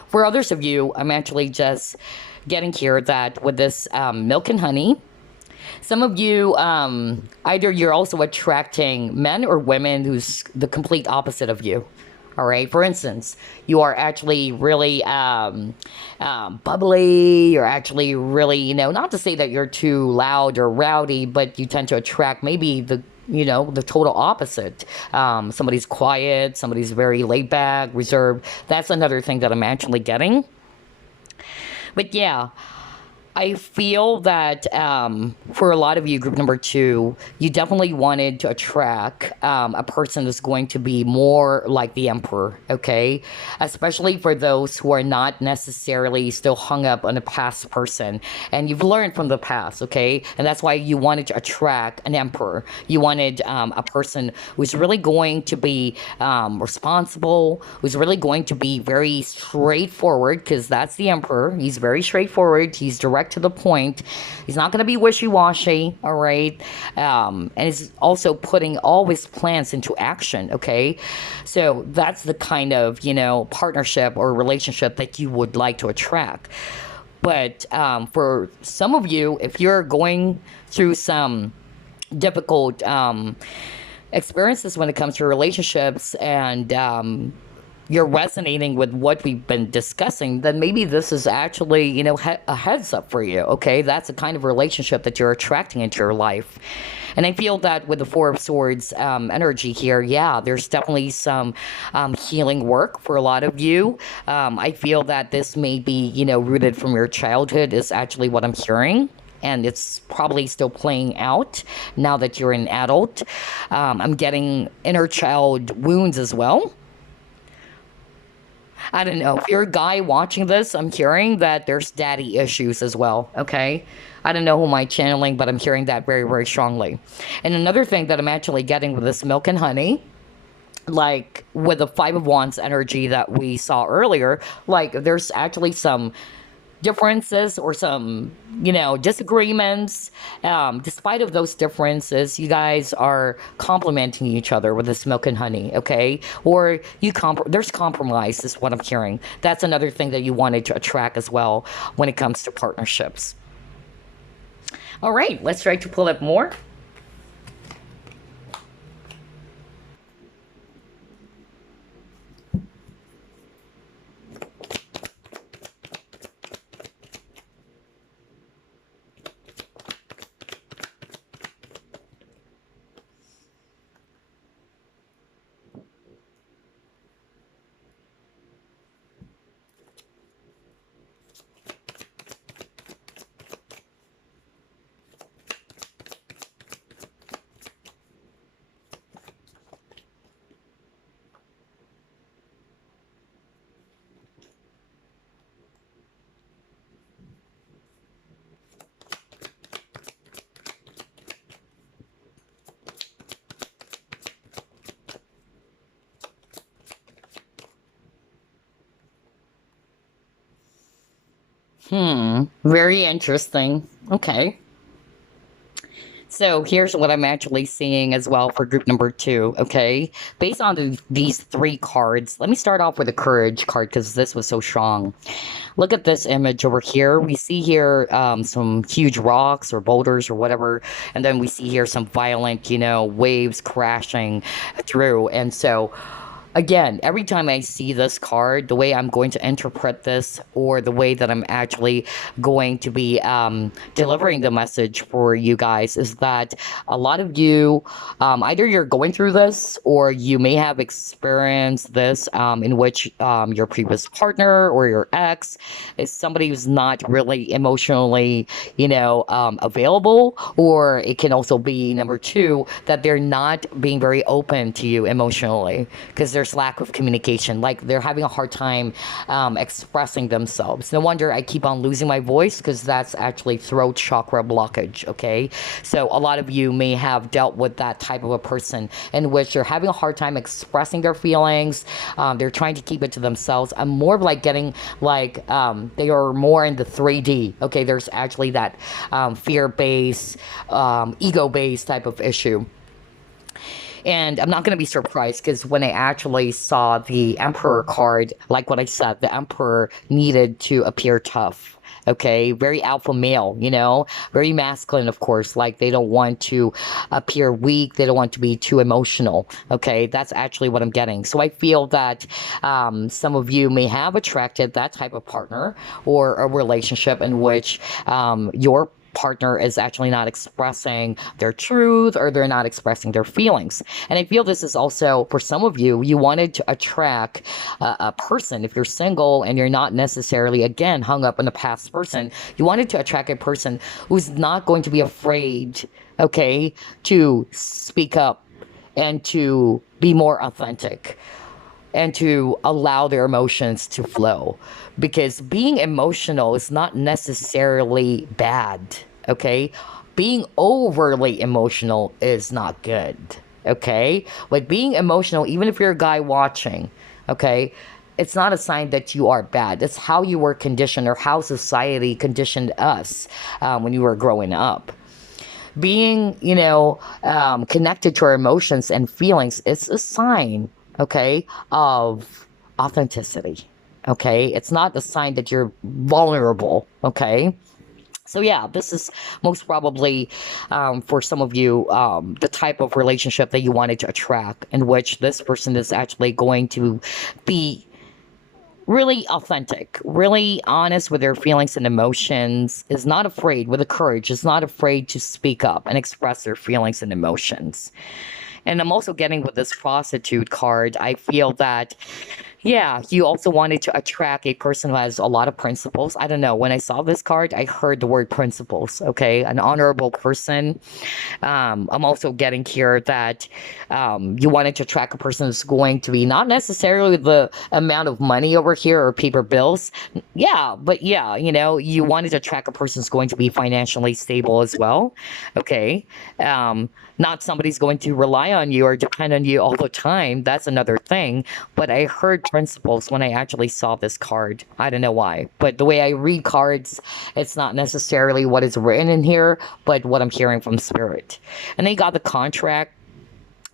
For others of you, I'm actually just getting here that with this milk and honey, some of you, either you're also attracting men or women who's the complete opposite of you. All right. For instance, you are actually really bubbly. You're actually really, not to say that you're too loud or rowdy, but you tend to attract maybe the total opposite. Somebody's quiet, somebody's very laid back, reserved. That's another thing that I'm actually getting. But yeah, I feel that for a lot of you, group number 2, you definitely wanted to attract a person who's going to be more like the Emperor, okay? Especially for those who are not necessarily still hung up on a past person. And you've learned from the past, okay? And that's why you wanted to attract an Emperor. You wanted a person who's really going to be responsible, who's really going to be very straightforward, because that's the Emperor. He's very straightforward. He's direct to the point. He's not going to be wishy-washy, all right? And he's also putting all his plans into action, okay? So that's the kind of, partnership or relationship that you would like to attract. But for some of you, if you're going through some difficult experiences when it comes to relationships, and you're resonating with what we've been discussing, then maybe this is actually, a heads up for you. Okay, that's the kind of relationship that you're attracting into your life. And I feel that with the Four of Swords energy here, yeah, there's definitely some healing work for a lot of you. I feel that this may be, rooted from your childhood, is actually what I'm hearing. And it's probably still playing out now that you're an adult. I'm getting inner child wounds as well. I don't know. If you're a guy watching this, I'm hearing that there's daddy issues as well. Okay. I don't know who am I channeling, but I'm hearing that very, very strongly. And another thing that I'm actually getting with this milk and honey, like with the Five of Wands energy that we saw earlier, like there's actually some differences or some, disagreements. Despite of those differences, you guys are complimenting each other with this milk and honey, okay? Or there's compromise is what I'm hearing. That's another thing that you wanted to attract as well when it comes to partnerships. All right, let's try to pull up more. Very interesting. Okay. So here's what I'm actually seeing as well for group number two. Okay. Based on these three cards, let me start off with the courage card because this was so strong. Look at this image over here. We see here some huge rocks or boulders or whatever. And then we see here some violent, waves crashing through. And so again, every time I see this card, the way I'm going to interpret this, or the way that I'm actually going to be delivering the message for you guys, is that a lot of you, either you're going through this, or you may have experienced this, in which your previous partner or your ex is somebody who's not really emotionally, available, or it can also be number two, that they're not being very open to you emotionally because there's lack of communication. Like they're having a hard time expressing themselves. No wonder I keep on losing my voice because that's actually throat chakra blockage. Okay, so a lot of you may have dealt with that type of a person in which they're having a hard time expressing their feelings. They're trying to keep it to themselves. I'm more of like getting like they are more in the 3D. Okay, there's actually that fear-based, ego-based type of issue. And I'm not going to be surprised because when I actually saw the Emperor card, like what I said, the Emperor needed to appear tough. Okay, very alpha male, very masculine, of course. Like they don't want to appear weak, they don't want to be too emotional. Okay, that's actually what I'm getting. So I feel that some of you may have attracted that type of partner or a relationship in which your partner is actually not expressing their truth, or they're not expressing their feelings. And I feel this is also for some of you, you wanted to attract a person. If you're single and you're not necessarily, again, hung up on a past person, you wanted to attract a person who's not going to be afraid, okay, to speak up and to be more authentic and to allow their emotions to flow. Because being emotional is not necessarily bad, okay? Being overly emotional is not good, okay? But being emotional, even if you're a guy watching, okay, it's not a sign that you are bad. It's how you were conditioned, or how society conditioned us when you were growing up. Being, connected to our emotions and feelings is a sign, okay, of authenticity. Okay, it's not a sign that you're vulnerable. Okay, So yeah, this is most probably for some of you the type of relationship that you wanted to attract, in which this person is actually going to be really authentic, really honest with their feelings and emotions, is not afraid, with the courage, is not afraid to speak up and express their feelings and emotions. And I'm also getting with this prostitute card, I feel that, yeah, you also wanted to attract a person who has a lot of principles. I don't know. When I saw this card, I heard the word principles. Okay. An honorable person. I'm also getting here that you wanted to attract a person who's going to be not necessarily the amount of money over here or paper bills. Yeah, but yeah, you wanted to attract a person who's going to be financially stable as well. Okay. Not somebody's going to rely on you or depend on you all the time. That's another thing. But I heard principles when I actually saw this card. I don't know why. But the way I read cards, it's not necessarily what is written in here, but what I'm hearing from spirit. And they got the contract.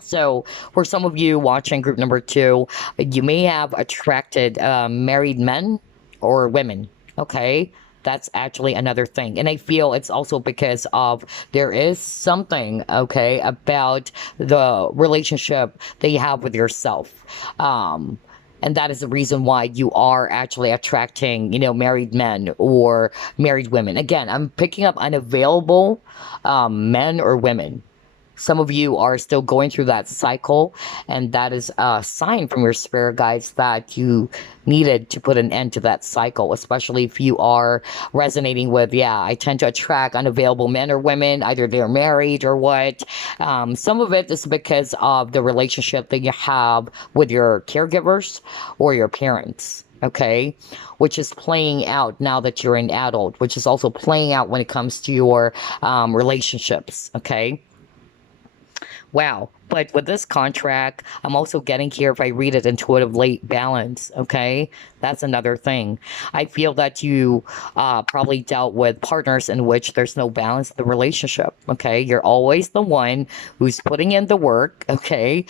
So, for some of you watching group number 2, you may have attracted married men or women. Okay. That's actually another thing. And I feel it's also because of there is something, okay, about the relationship that you have with yourself. And that is the reason why you are actually attracting, married men or married women. Again, I'm picking up unavailable men or women. Some of you are still going through that cycle, and that is a sign from your spirit guides that you needed to put an end to that cycle, especially if you are resonating with, yeah, I tend to attract unavailable men or women, either they're married or what. Some of it is because of the relationship that you have with your caregivers or your parents. Okay, which is playing out now that you're an adult, which is also playing out when it comes to your relationships. Okay. Wow. But with this contract, I'm also getting here, if I read it, intuitively balance. Okay. That's another thing. I feel that you probably dealt with partners in which there's no balance in the relationship. Okay. You're always the one who's putting in the work. Okay.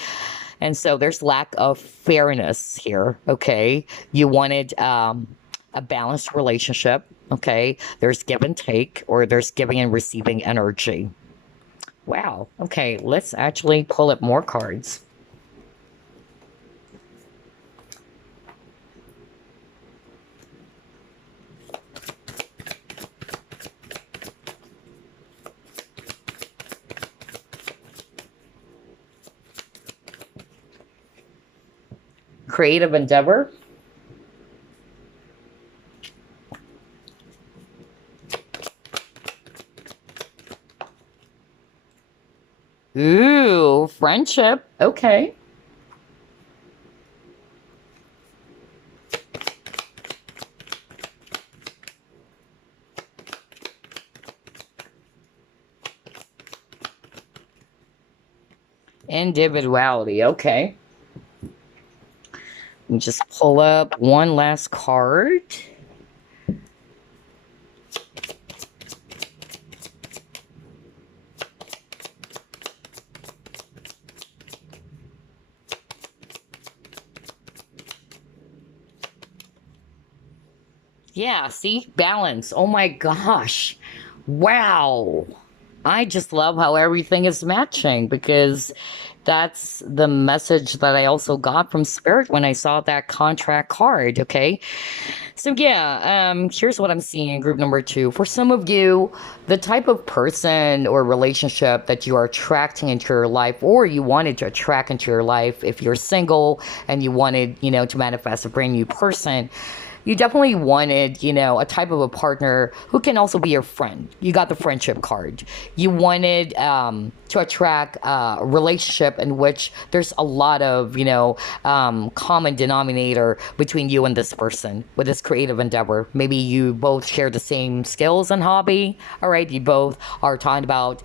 And so there's lack of fairness here. Okay. You wanted a balanced relationship. Okay. There's give and take, or there's giving and receiving energy. Wow. Okay, let's actually pull up more cards. Creative endeavor. Ooh, friendship. Okay. Individuality. Okay. Let me just pull up one last card. Yeah, see? Balance. Oh my gosh. Wow. I just love how everything is matching, because that's the message that I also got from Spirit when I saw that contract card. Okay. So yeah, here's what I'm seeing in group number 2. For some of you, the type of person or relationship that you are attracting into your life, or you wanted to attract into your life, if you're single and you wanted, to manifest a brand new person, you definitely wanted, a type of a partner who can also be your friend. You got the friendship card. You wanted to attract a relationship in which there's a lot of, common denominator between you and this person with this creative endeavor. Maybe you both share the same skills and hobby. All right. You both are talking about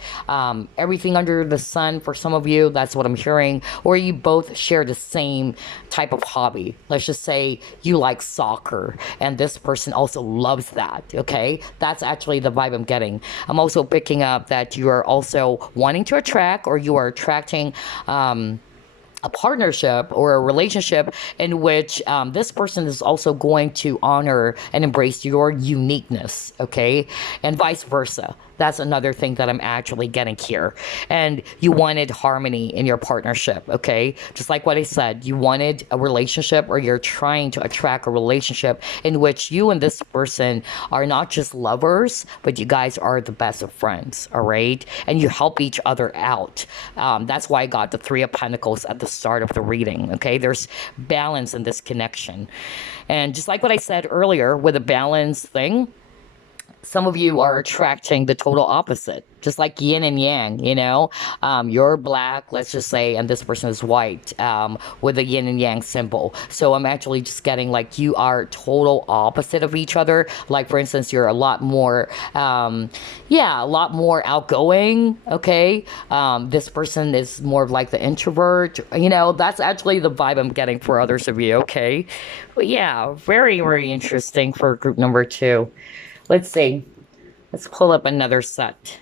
everything under the sun for some of you. That's what I'm hearing. Or you both share the same type of hobby. Let's just say you like soccer and this person also loves that. Okay. That's actually the vibe I'm getting. I'm also picking up that you are also wanting to attract, or you are attracting, a a partnership or a relationship in which this person is also going to honor and embrace your uniqueness, okay? And vice versa. That's another thing that I'm actually getting here. And you wanted harmony in your partnership, okay? Just like what I said, you wanted a relationship, or you're trying to attract a relationship in which you and this person are not just lovers, but you guys are the best of friends, all right? And you help each other out. That's why I got the Three of Pentacles at the start of the reading, okay? There's balance in this connection. And just like what I said earlier with the balance thing, some of you are attracting the total opposite, just like yin and yang, you know? You're black, let's just say, and this person is white, with a yin and yang symbol. So I'm actually just getting like you are total opposite of each other. Like, for instance, you're a lot more, yeah, a lot more outgoing, okay? This person is more of like the introvert, you know? That's actually the vibe I'm getting for others of you, okay? But yeah, very, very interesting for group number 2. Let's see. Let's pull up another set.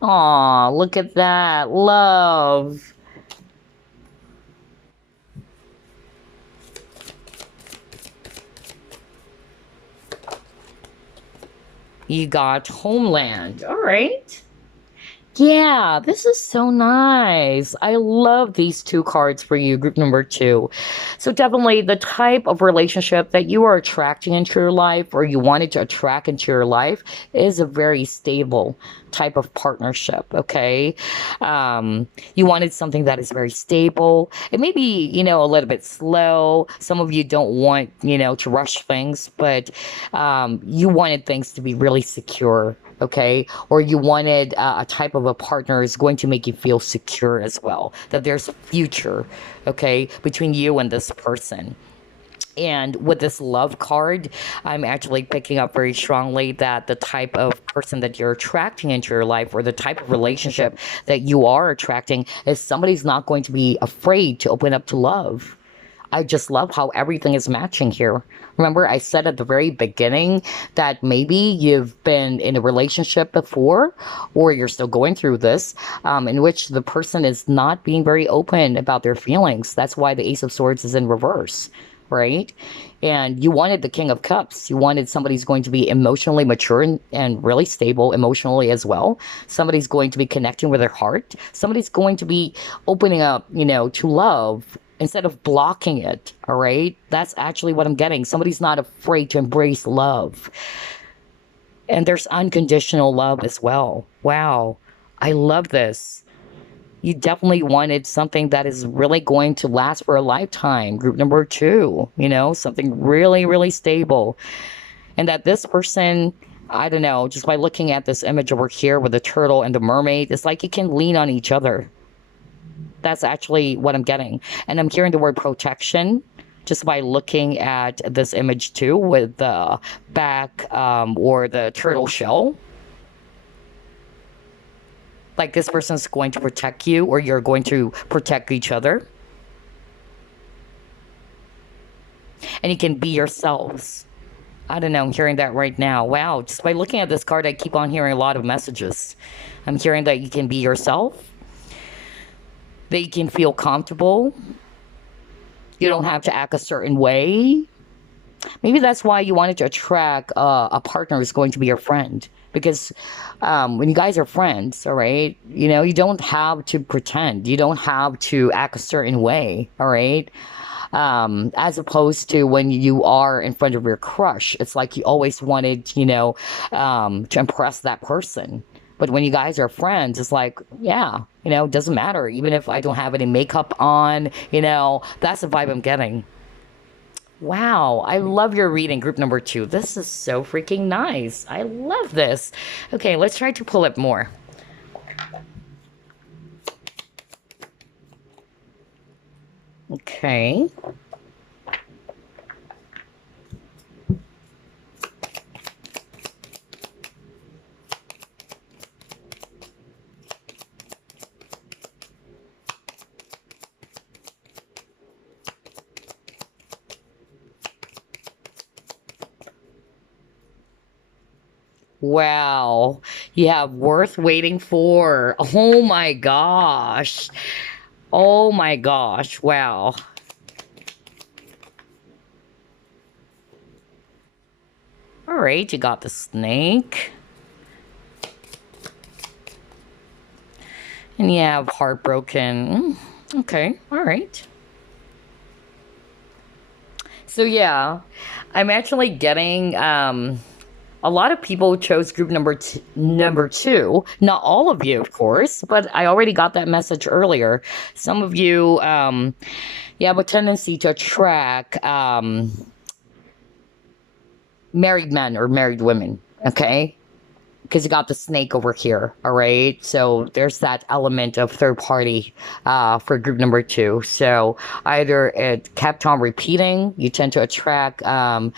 Aw, look at that. Love. You got Homeland. All right. Yeah, this is so nice. I love these 2 cards for you, group number 2. So definitely the type of relationship that you are attracting into your life, or you wanted to attract into your life, is a very stable type of partnership, okay? You wanted something that is very stable. It may be, you know, a little bit slow. Some of you don't want, you know, to rush things, but you wanted things to be really secure, okay? Or you wanted a type of a partner is going to make you feel secure as well, that there's a future, okay, between you and this person. And with this love card, I'm actually picking up very strongly that the type of person that you're attracting into your life, or the type of relationship that you are attracting, is somebody's not going to be afraid to open up to love. I just love how everything is matching here. Remember, I said at the very beginning that maybe you've been in a relationship before, or you're still going through this, in which the person is not being very open about their feelings. That's why the Ace of Swords is in reverse, right? And you wanted the King of Cups. You wanted somebody who's going to be emotionally mature and really stable emotionally as well. Somebody's going to be connecting with their heart. Somebody's going to be opening up, you know, to love, instead of blocking it, all right? That's actually what I'm getting. Somebody's not afraid to embrace love. And there's unconditional love as well. Wow, I love this. You definitely wanted something that is really going to last for a lifetime. Group number 2, you know, something really, really stable. And that this person, I don't know, just by looking at this image over here with the turtle and the mermaid, it's like you can lean on each other. That's actually what I'm getting. And I'm hearing the word protection just by looking at this image too, with the back or the turtle shell. Like this person's going to protect you, or you're going to protect each other. And you can be yourselves. I don't know, I'm hearing that right now. Wow, just by looking at this card, I keep on hearing a lot of messages. I'm hearing that you can be yourself, that you can feel comfortable. You don't have to act a certain way. Maybe that's why you wanted to attract a partner who's going to be your friend. Because when you guys are friends, all right, you know, you don't have to pretend. You don't have to act a certain way, all right? As opposed to when you are in front of your crush, it's like you always wanted, you know, to impress that person. But when you guys are friends, it's like, yeah, you know, it doesn't matter. Even if I don't have any makeup on, you know, that's the vibe I'm getting. Wow, I love your reading, group number 2. This is so freaking nice. I love this. Okay, let's try to pull it more. Okay. Wow. You have worth waiting for. Oh my gosh. Oh my gosh. Wow. All right, you got the snake. And you have heartbroken. Okay, all right. So yeah, I'm actually getting a lot of people chose group number two. Not all of you, of course, but I already got that message earlier. Some of you, you have a tendency to attract married men or married women. Okay, because you got the snake over here. All right. So there's that element of third party for group number two. So either it kept on repeating, you tend to attract a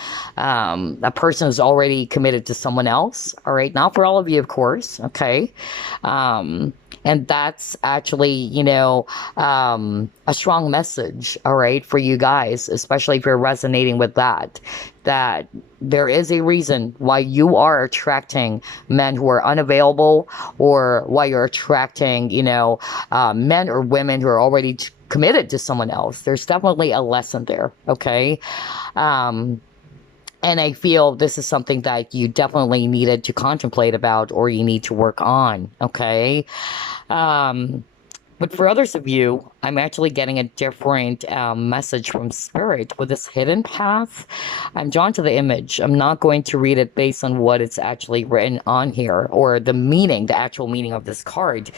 person who's already committed to someone else. All right. Not for all of you, of course. Okay. And that's actually, a strong message, all right, for you guys, especially if you're resonating with that there is a reason why you are attracting men who are unavailable, or why you're attracting, men or women who are already committed to someone else. There's definitely a lesson there, okay? And I feel this is something that you definitely needed to contemplate about, or you need to work on, okay? Um, but for others of you, I'm actually getting a different message from Spirit with this hidden path. I'm drawn to the image. I'm not going to read it based on what it's actually written on here, or the meaning, the actual meaning of this card.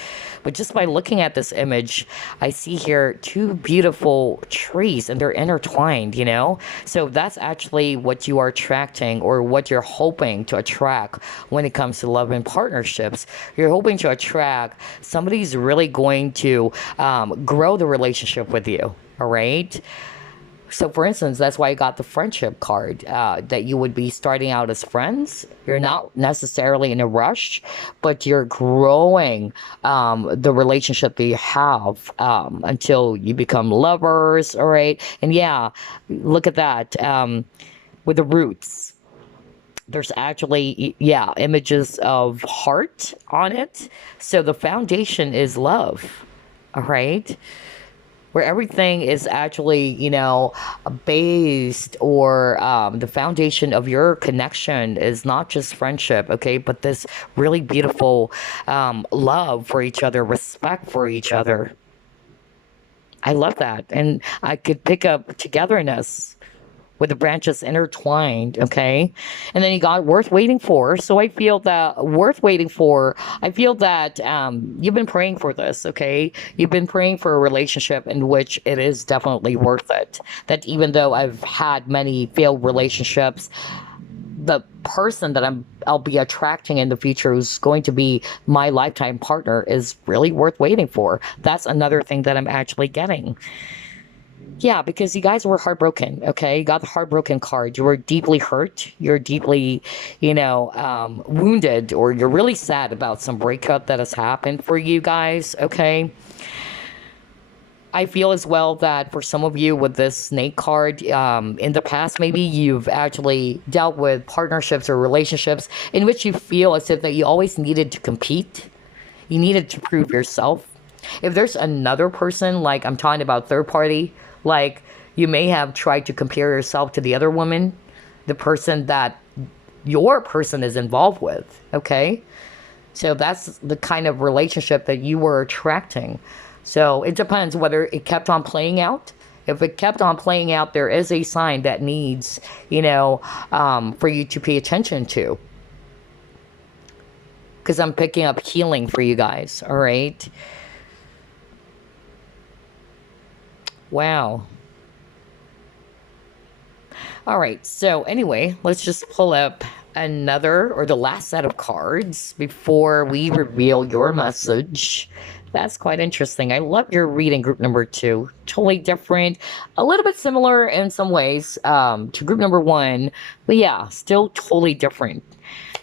But just by looking at this image, I see here two beautiful trees and they're intertwined, So that's actually what you are attracting, or what you're hoping to attract when it comes to love and partnerships. You're hoping to attract somebody who's really going to grow the relationship with you. All right. So, for instance, that's why I got the friendship card, that you would be starting out as friends. You're not necessarily in a rush, but you're growing the relationship that you have until you become lovers. All right. And yeah, look at that with the roots. There's actually, yeah, images of heart on it. So the foundation is love. All right, where everything is actually, based, or the foundation of your connection is not just friendship, okay, but this really beautiful love for each other, respect for each other. I love that. And I could pick up togetherness with the branches intertwined, okay? And then you got worth waiting for. So I feel that worth waiting for, I feel that you've been praying for this, okay? You've been praying for a relationship in which it is definitely worth it. That even though I've had many failed relationships, the person that I'll be attracting in the future, who's going to be my lifetime partner, is really worth waiting for. That's another thing that I'm actually getting. Yeah, because you guys were heartbroken, okay? You got the heartbroken card. You were deeply hurt. You're deeply, wounded, or you're really sad about some breakup that has happened for you guys, okay? I feel as well that for some of you with this snake card, in the past, maybe you've actually dealt with partnerships or relationships in which you feel as if that you always needed to compete. You needed to prove yourself. If there's another person, like I'm talking about third party, like you may have tried to compare yourself to the other woman, the person that your person is involved with, okay? So that's the kind of relationship that you were attracting. So it depends whether it kept on playing out. If it kept on playing out, there is a sign that needs, for you to pay attention to. Because I'm picking up healing for you guys, all right? Wow. All right. So anyway, let's just pull up another, or the last set of cards before we reveal your message. That's quite interesting. I love your reading, group number two. Totally different, a little bit similar in some ways to group number one, but yeah, still totally different.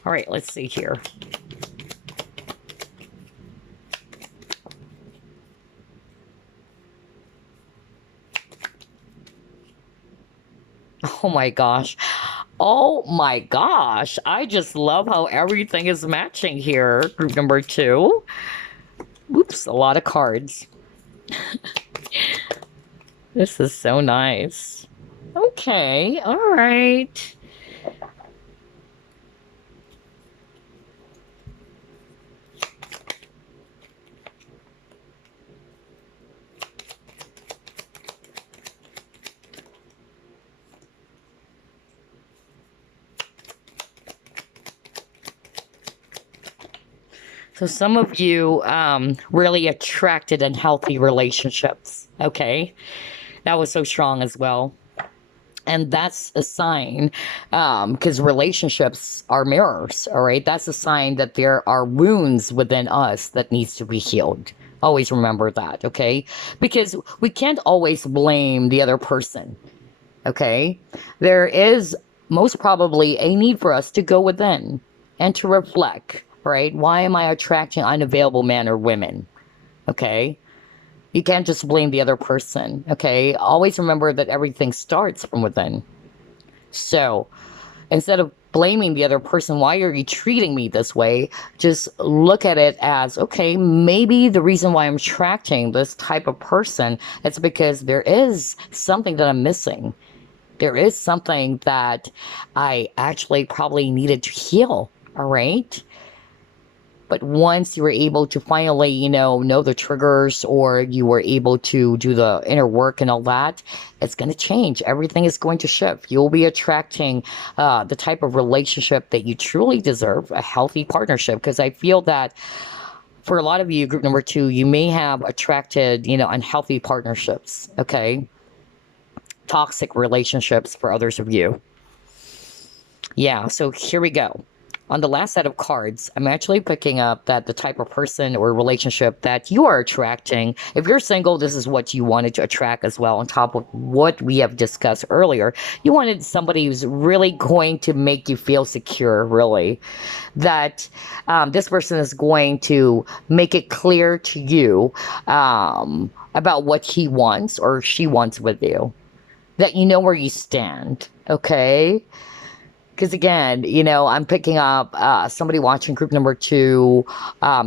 All right, let's see here. Oh my gosh. Oh my gosh. I just love how everything is matching here. Group number two. Oops, a lot of cards. This is so nice. Okay, all right. So some of you really attracted in healthy relationships. Okay, that was so strong as well. And that's a sign, because relationships are mirrors. All right, that's a sign that there are wounds within us that needs to be healed. Always remember that. Okay, because we can't always blame the other person. Okay, there is most probably a need for us to go within and to reflect. Right, why am I attracting unavailable men or women? Okay, you can't just blame the other person. Okay, always remember that everything starts from within. So instead of blaming the other person, why are you treating me this way? Just look at it as, okay, maybe the reason why I'm attracting this type of person is because there is something that I'm missing. There is something that I actually probably needed to heal. All right. But once you were able to finally, know the triggers, or you were able to do the inner work and all that, it's going to change. Everything is going to shift. You'll be attracting the type of relationship that you truly deserve, a healthy partnership. Because I feel that for a lot of you, group number two, you may have attracted, unhealthy partnerships. Okay. Toxic relationships for others of you. Yeah. So here we go. On the last set of cards, I'm actually picking up that the type of person or relationship that you are attracting, if you're single, this is what you wanted to attract as well. On top of what we have discussed earlier, you wanted somebody who's really going to make you feel secure, really. That this person is going to make it clear to you about what he wants or she wants with you. That you know where you stand, okay? Because again, I'm picking up somebody watching group number two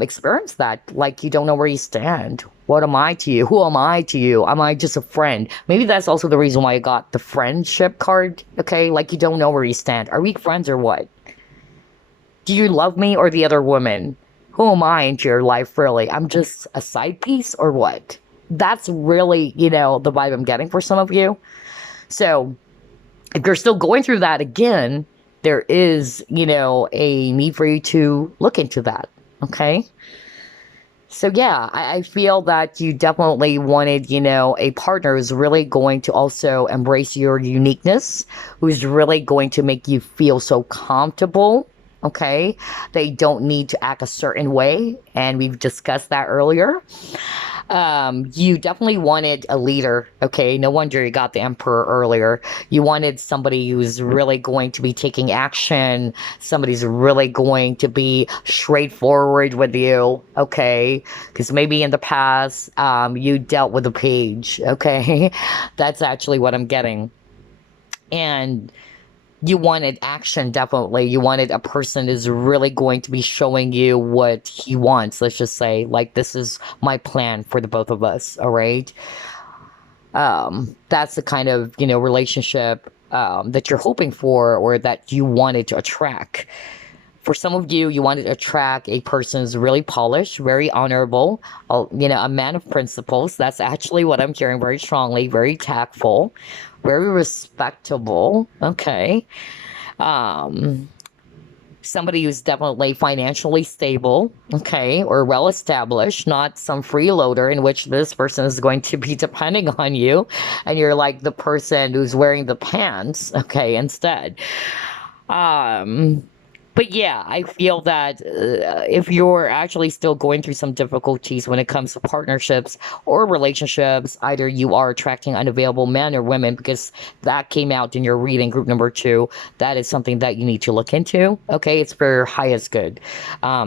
experience that, like, you don't know where you stand. What am I to you? Who am I to you? Am I just a friend? Maybe that's also the reason why I got the friendship card. Okay, like, you don't know where you stand. Are we friends or what? Do you love me or the other woman? Who am I into your life, really? I'm just a side piece or what? That's really, the vibe I'm getting for some of you. So if you're still going through that again, there is, a need for you to look into that. Okay. So yeah, I feel that you definitely wanted, a partner who's really going to also embrace your uniqueness, who's really going to make you feel so comfortable. Okay. They don't need to act a certain way. And we've discussed that earlier. You definitely wanted a leader. Okay, no wonder you got the Emperor earlier. You wanted somebody who's really going to be taking action, somebody's really going to be straightforward with you. Okay, because maybe in the past you dealt with a page. Okay, that's actually what I'm getting. And you wanted action, definitely. You wanted a person who's really going to be showing you what he wants. Let's just say, like, this is my plan for the both of us. All right. That's the kind of, relationship that you're hoping for, or that you wanted to attract. For some of you, you wanted to attract a person who's really polished, very honorable, a man of principles. That's actually what I'm hearing very strongly, very tactful, very respectable. Okay. Somebody who's definitely financially stable, okay, or well established, not some freeloader in which this person is going to be depending on you and you're like the person who's wearing the pants, okay, instead. But yeah, I feel that if you're actually still going through some difficulties when it comes to partnerships or relationships, either you are attracting unavailable men or women, because that came out in your reading group number two, that is something that you need to look into. Okay, it's for your highest good.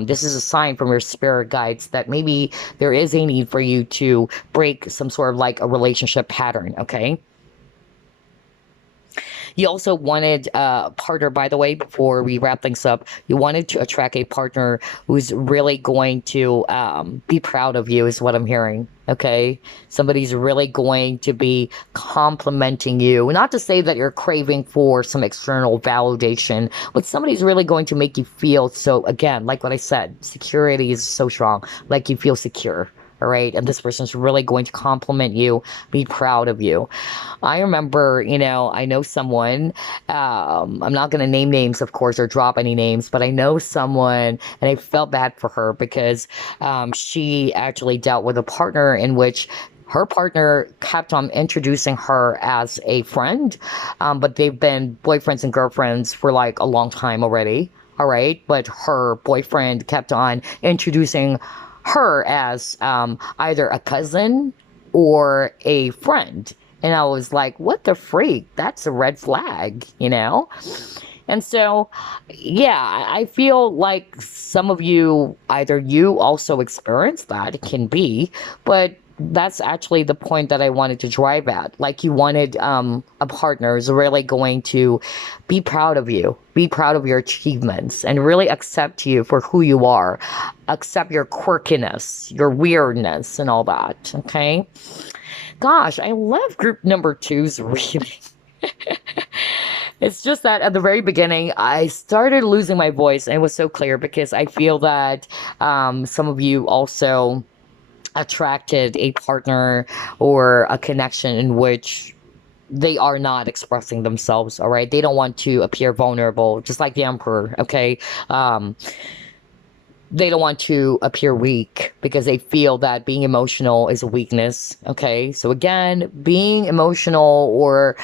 This is a sign from your spirit guides that maybe there is a need for you to break some sort of like a relationship pattern. Okay. You also wanted a partner, by the way, before we wrap things up, you wanted to attract a partner who's really going to be proud of you, is what I'm hearing. Okay. Somebody's really going to be complimenting you. Not to say that you're craving for some external validation, but somebody's really going to make you feel so, again, like what I said, security is so strong, like you feel secure. All right. And this person's really going to compliment you, be proud of you. I remember, I know someone, I'm not going to name names, of course, or drop any names, but I know someone and I felt bad for her because she actually dealt with a partner in which her partner kept on introducing her as a friend, but they've been boyfriends and girlfriends for like a long time already. All right. But her boyfriend kept on introducing her as either a cousin or a friend. And I was like, what the freak? That's a red flag, you know? And so, yeah, I feel like some of you, either you also experience that, it can be, but that's actually the point that I wanted to drive at. Like you wanted a partner who's really going to be proud of you, be proud of your achievements, and really accept you for who you are, accept your quirkiness, your weirdness, and all that, okay? Gosh, I love group number two's reading. It's just that at the very beginning, I started losing my voice, and it was so clear because I feel that some of you also attracted a partner or a connection in which they are not expressing themselves. All right, they don't want to appear vulnerable, just like the Emperor. Okay, they don't want to appear weak because they feel that being emotional is a weakness. Okay, so again, being emotional or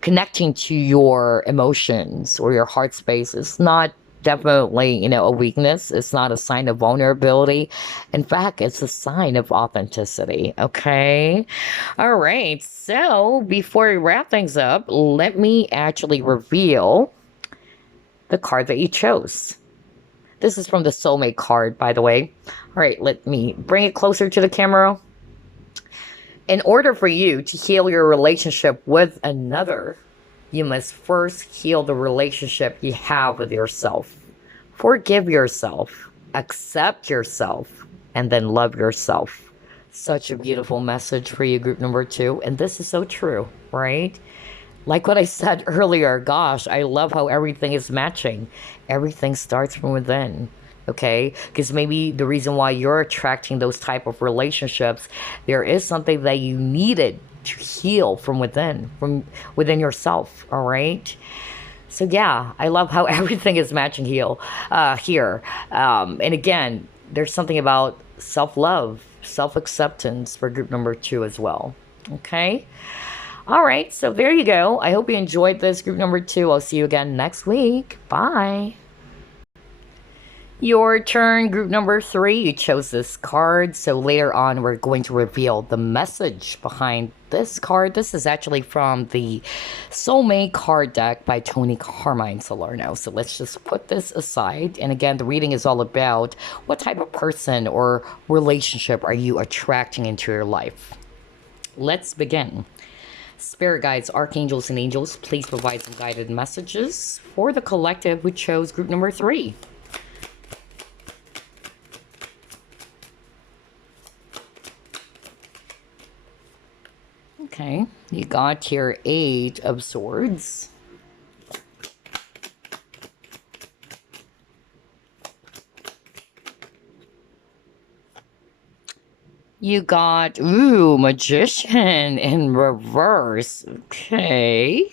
connecting to your emotions or your heart space is not definitely, a weakness. It's not a sign of vulnerability. In fact, it's a sign of authenticity. Okay. All right. So before we wrap things up, let me actually reveal the card that you chose. This is from the soulmate card, by the way. All right. Let me bring it closer to the camera. In order for you to heal your relationship with another, you must first heal the relationship you have with yourself. Forgive yourself, accept yourself, and then love yourself. Such a beautiful message for you, group number two. And this is so true, right? Like what I said earlier, gosh, I love how everything is matching. Everything starts from within. Okay, because maybe the reason why you're attracting those type of relationships, there is something that you needed to heal from within yourself. All right, so yeah, I love how everything is matching here. And again, there's something about self-love, self-acceptance for group number two as well. Okay, all right, so there you go. I hope you enjoyed this group number two. I'll see you again next week. Bye. Your turn, group number three. You chose this card. So later on, we're going to reveal the message behind this card. This is actually from the Soulmate card deck by Tony Carmine Salerno. So let's just put this aside. And again, the reading is all about what type of person or relationship are you attracting into your life. Let's begin. Spirit guides, archangels, and angels, please provide some guided messages for the collective who chose group number three. Okay, you got your Eight of Swords. You got, ooh, Magician in reverse. Okay.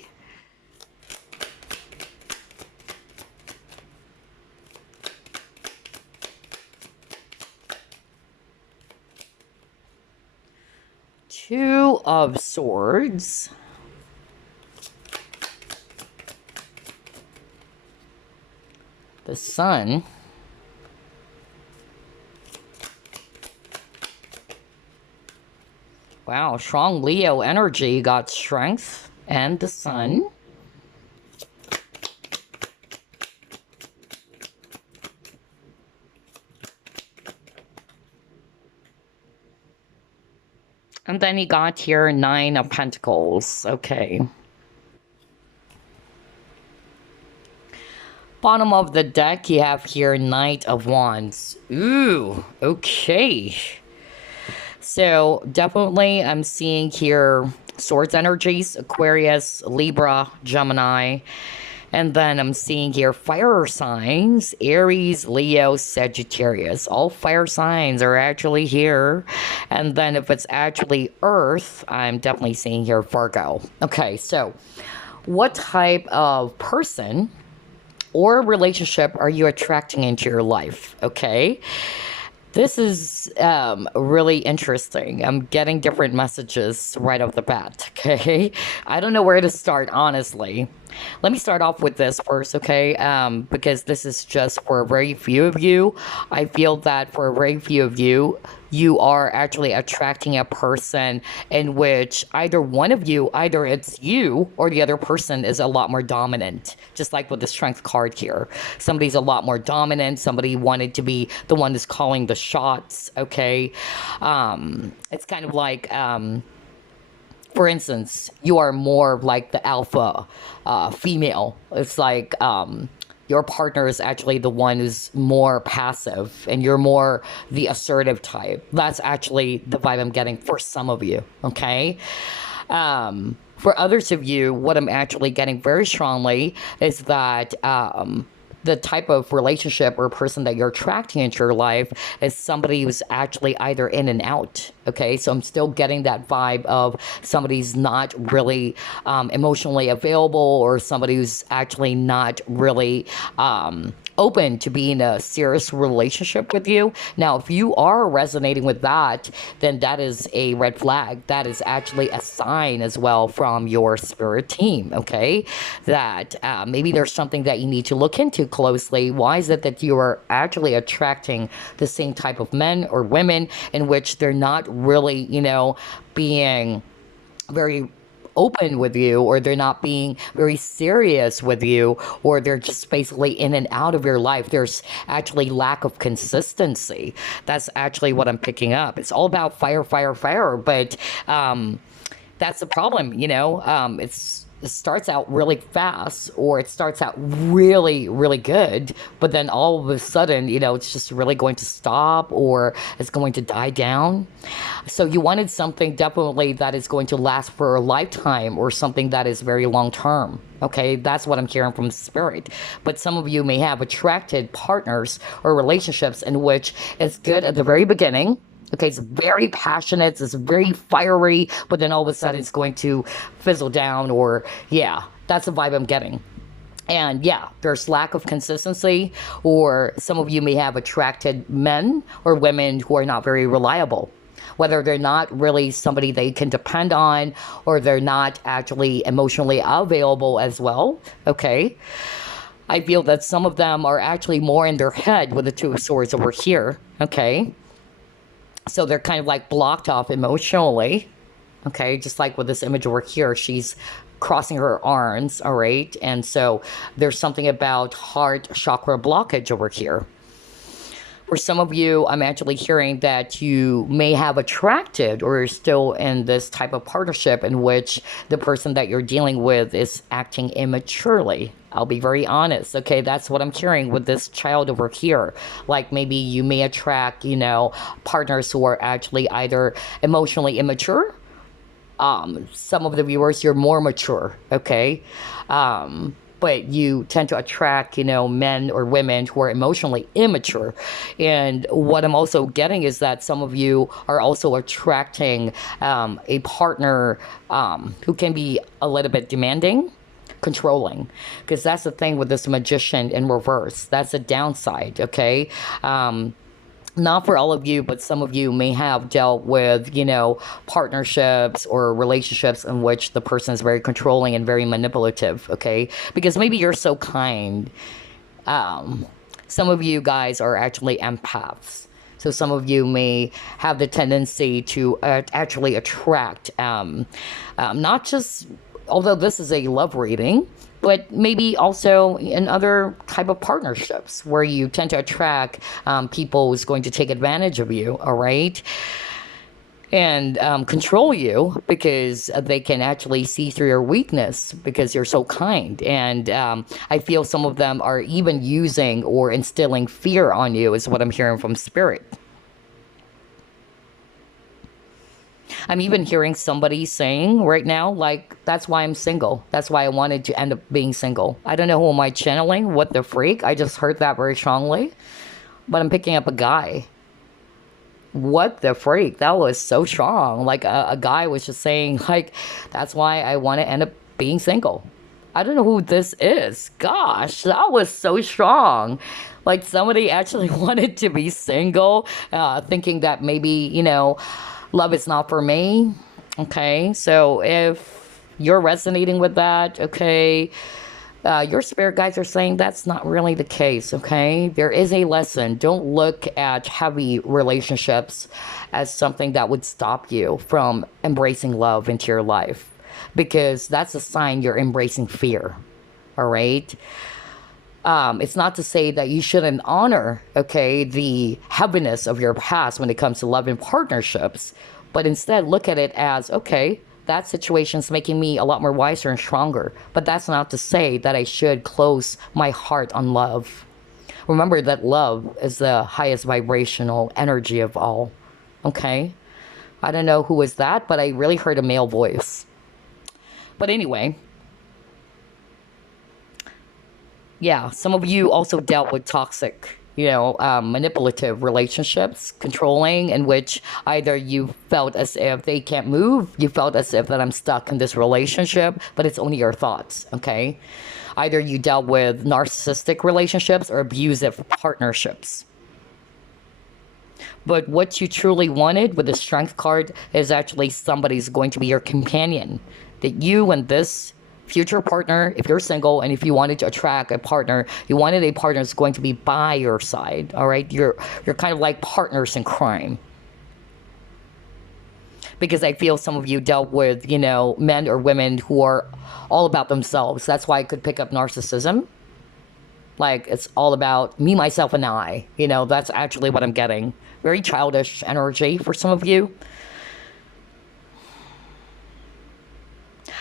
Two of Swords. The Sun. Wow, strong Leo energy. Got Strength and the Sun. And then you got here Nine of Pentacles. Okay. Bottom of the deck, you have here Knight of Wands. Ooh, okay. So definitely I'm seeing here Swords energies, Aquarius, Libra, Gemini. And then I'm seeing here fire signs, Aries, Leo, Sagittarius. All fire signs are actually here. And then if it's actually Earth, I'm definitely seeing here Virgo. Okay, so what type of person or relationship are you attracting into your life? Okay. This is really interesting. I'm getting different messages right off the bat, okay? I don't know where to start, honestly. Let me start off with this first, okay? Because this is just for a very few of you. I feel that for a very few of you, you are actually attracting a person in which either one of you, either it's you or the other person is a lot more dominant. Just like with the strength card here. Somebody's a lot more dominant. Somebody wanted to be the one that's calling the shots, okay? It's kind of like... for instance, you are more like the alpha female. It's like your partner is actually the one who's more passive and you're more the assertive type. That's actually the vibe I'm getting for some of you, okay? For others of you, what I'm actually getting very strongly is that the type of relationship or person that you're attracting into your life is somebody who's actually either in and out. Okay, so I'm still getting that vibe of somebody's not really emotionally available, or somebody who's actually not really open to be in a serious relationship with you. Now, if you are resonating with that, then that is a red flag. That is actually a sign as well from your spirit team, okay? That maybe there's something that you need to look into closely. Why is it that you are actually attracting the same type of men or women in which they're not really, being very open with you, or they're not being very serious with you, or they're just basically in and out of your life? There's actually lack of consistency. That's actually what I'm picking up. It's all about fire, fire, fire, but that's the problem, it starts out really fast, or it starts out really, really good, but then all of a sudden, it's just really going to stop, or it's going to die down. So you wanted something definitely that is going to last for a lifetime, or something that is very long term. Okay, that's what I'm hearing from spirit. But some of you may have attracted partners or relationships in which it's good at the very beginning. Okay, it's very passionate, it's very fiery, but then all of a sudden it's going to fizzle down, or yeah, that's the vibe I'm getting. And yeah, there's lack of consistency, or some of you may have attracted men or women who are not very reliable. Whether they're not really somebody they can depend on, or they're not actually emotionally available as well, okay? I feel that some of them are actually more in their head with the Two of Swords over here, okay? So they're kind of like blocked off emotionally, okay? Just like with this image over here, she's crossing her arms, all right? And so there's something about heart chakra blockage over here. For some of you, I'm actually hearing that you may have attracted, or you're still in this type of partnership in which the person that you're dealing with is acting immaturely. I'll be very honest, okay? That's what I'm hearing with this child over here. Like maybe you may attract, partners who are actually either emotionally immature. Some of the viewers, you're more mature, okay? But you tend to attract, men or women who are emotionally immature. And what I'm also getting is that some of you are also attracting a partner who can be a little bit demanding, controlling, because that's the thing with this Magician in reverse. That's a downside, okay? Not for all of you, but some of you may have dealt with, partnerships or relationships in which the person is very controlling and very manipulative, okay? Because maybe you're so kind. Some of you guys are actually empaths. So some of you may have the tendency to actually attract, not just, although this is a love reading, but maybe also in other type of partnerships where you tend to attract people who's going to take advantage of you, all right? and control you because they can actually see through your weakness because you're so kind. And I feel some of them are even using or instilling fear on you, is what I'm hearing from spirit. I'm even hearing somebody saying right now, like, that's why I'm single. That's why I wanted to end up being single. I don't know who am I channeling, what the freak. I just heard that very strongly. But I'm picking up a guy. What the freak? That was so strong. Like a guy was just saying, like, that's why I want to end up being single. I don't know who this is. Gosh, that was so strong. Like somebody actually wanted to be single, thinking that maybe, love is not for me. Okay, so if you're resonating with that, okay, your spirit guides are saying that's not really the case, okay? There is a lesson. Don't look at heavy relationships as something that would stop you from embracing love into your life, because that's a sign you're embracing fear, all right? It's not to say that you shouldn't honor, okay, the heaviness of your past when it comes to love and partnerships, but instead look at it as, okay, that situation's making me a lot more wiser and stronger. But that's not to say that I should close my heart on love. Remember that love is the highest vibrational energy of all, okay? I don't know who was that, but I really heard a male voice. But anyway, yeah, some of you also dealt with toxic, manipulative relationships, controlling, in which either you felt as if they can't move, you felt as if that I'm stuck in this relationship, but it's only your thoughts, okay? Either you dealt with narcissistic relationships or abusive partnerships. But what you truly wanted with the strength card is actually somebody's going to be your companion. That you and this future partner, if you're single and if you wanted to attract a partner, you wanted a partner that's going to be by your side, all right? You're kind of like partners in crime. Because I feel some of you dealt with, men or women who are all about themselves. That's why I could pick up narcissism. Like, it's all about me, myself, and I. That's actually what I'm getting. Very childish energy for some of you.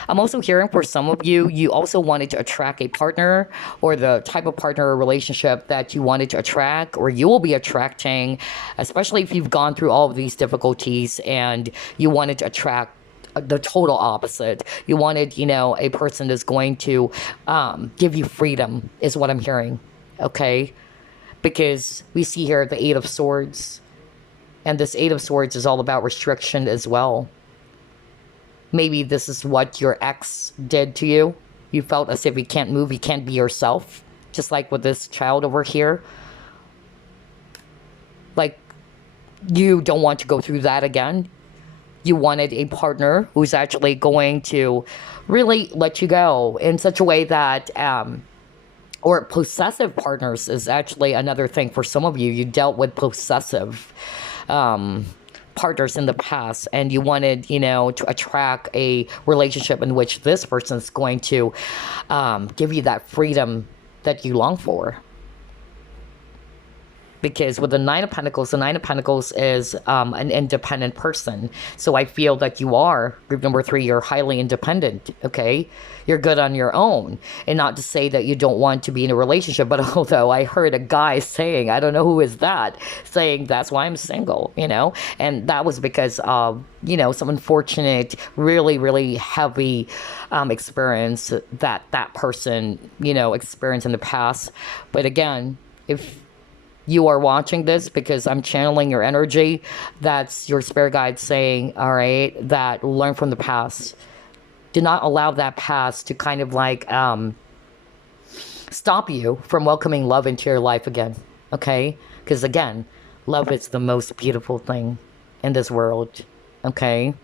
I'm also hearing for some of you, you also wanted to attract a partner, or the type of partner or relationship that you wanted to attract, or you will be attracting, especially if you've gone through all of these difficulties and you wanted to attract the total opposite. You wanted, a person that's going to give you freedom, is what I'm hearing, okay? Because we see here the Eight of Swords, and this Eight of Swords is all about restriction as well. Maybe this is what your ex did to you. You felt as if you can't move, you can't be yourself. Just like with this child over here. Like, you don't want to go through that again. You wanted a partner who's actually going to really let you go in such a way that, or possessive partners is actually another thing for some of you. You dealt with possessive partners in the past, and you wanted, to attract a relationship in which this person is going to give you that freedom that you long for. Because with the Nine of Pentacles is an independent person. So I feel that you are, group number 3, you're highly independent, okay? You're good on your own. And not to say that you don't want to be in a relationship, but although I heard a guy saying, I don't know who is that, saying that's why I'm single, And that was because of, some unfortunate, really, really heavy experience that person, experienced in the past. But again, if you are watching this because I'm channeling your energy, that's your spirit guide saying, all right, that learn from the past. Do not allow that past to kind of like stop you from welcoming love into your life again, okay? Because again, love is the most beautiful thing in this world, okay?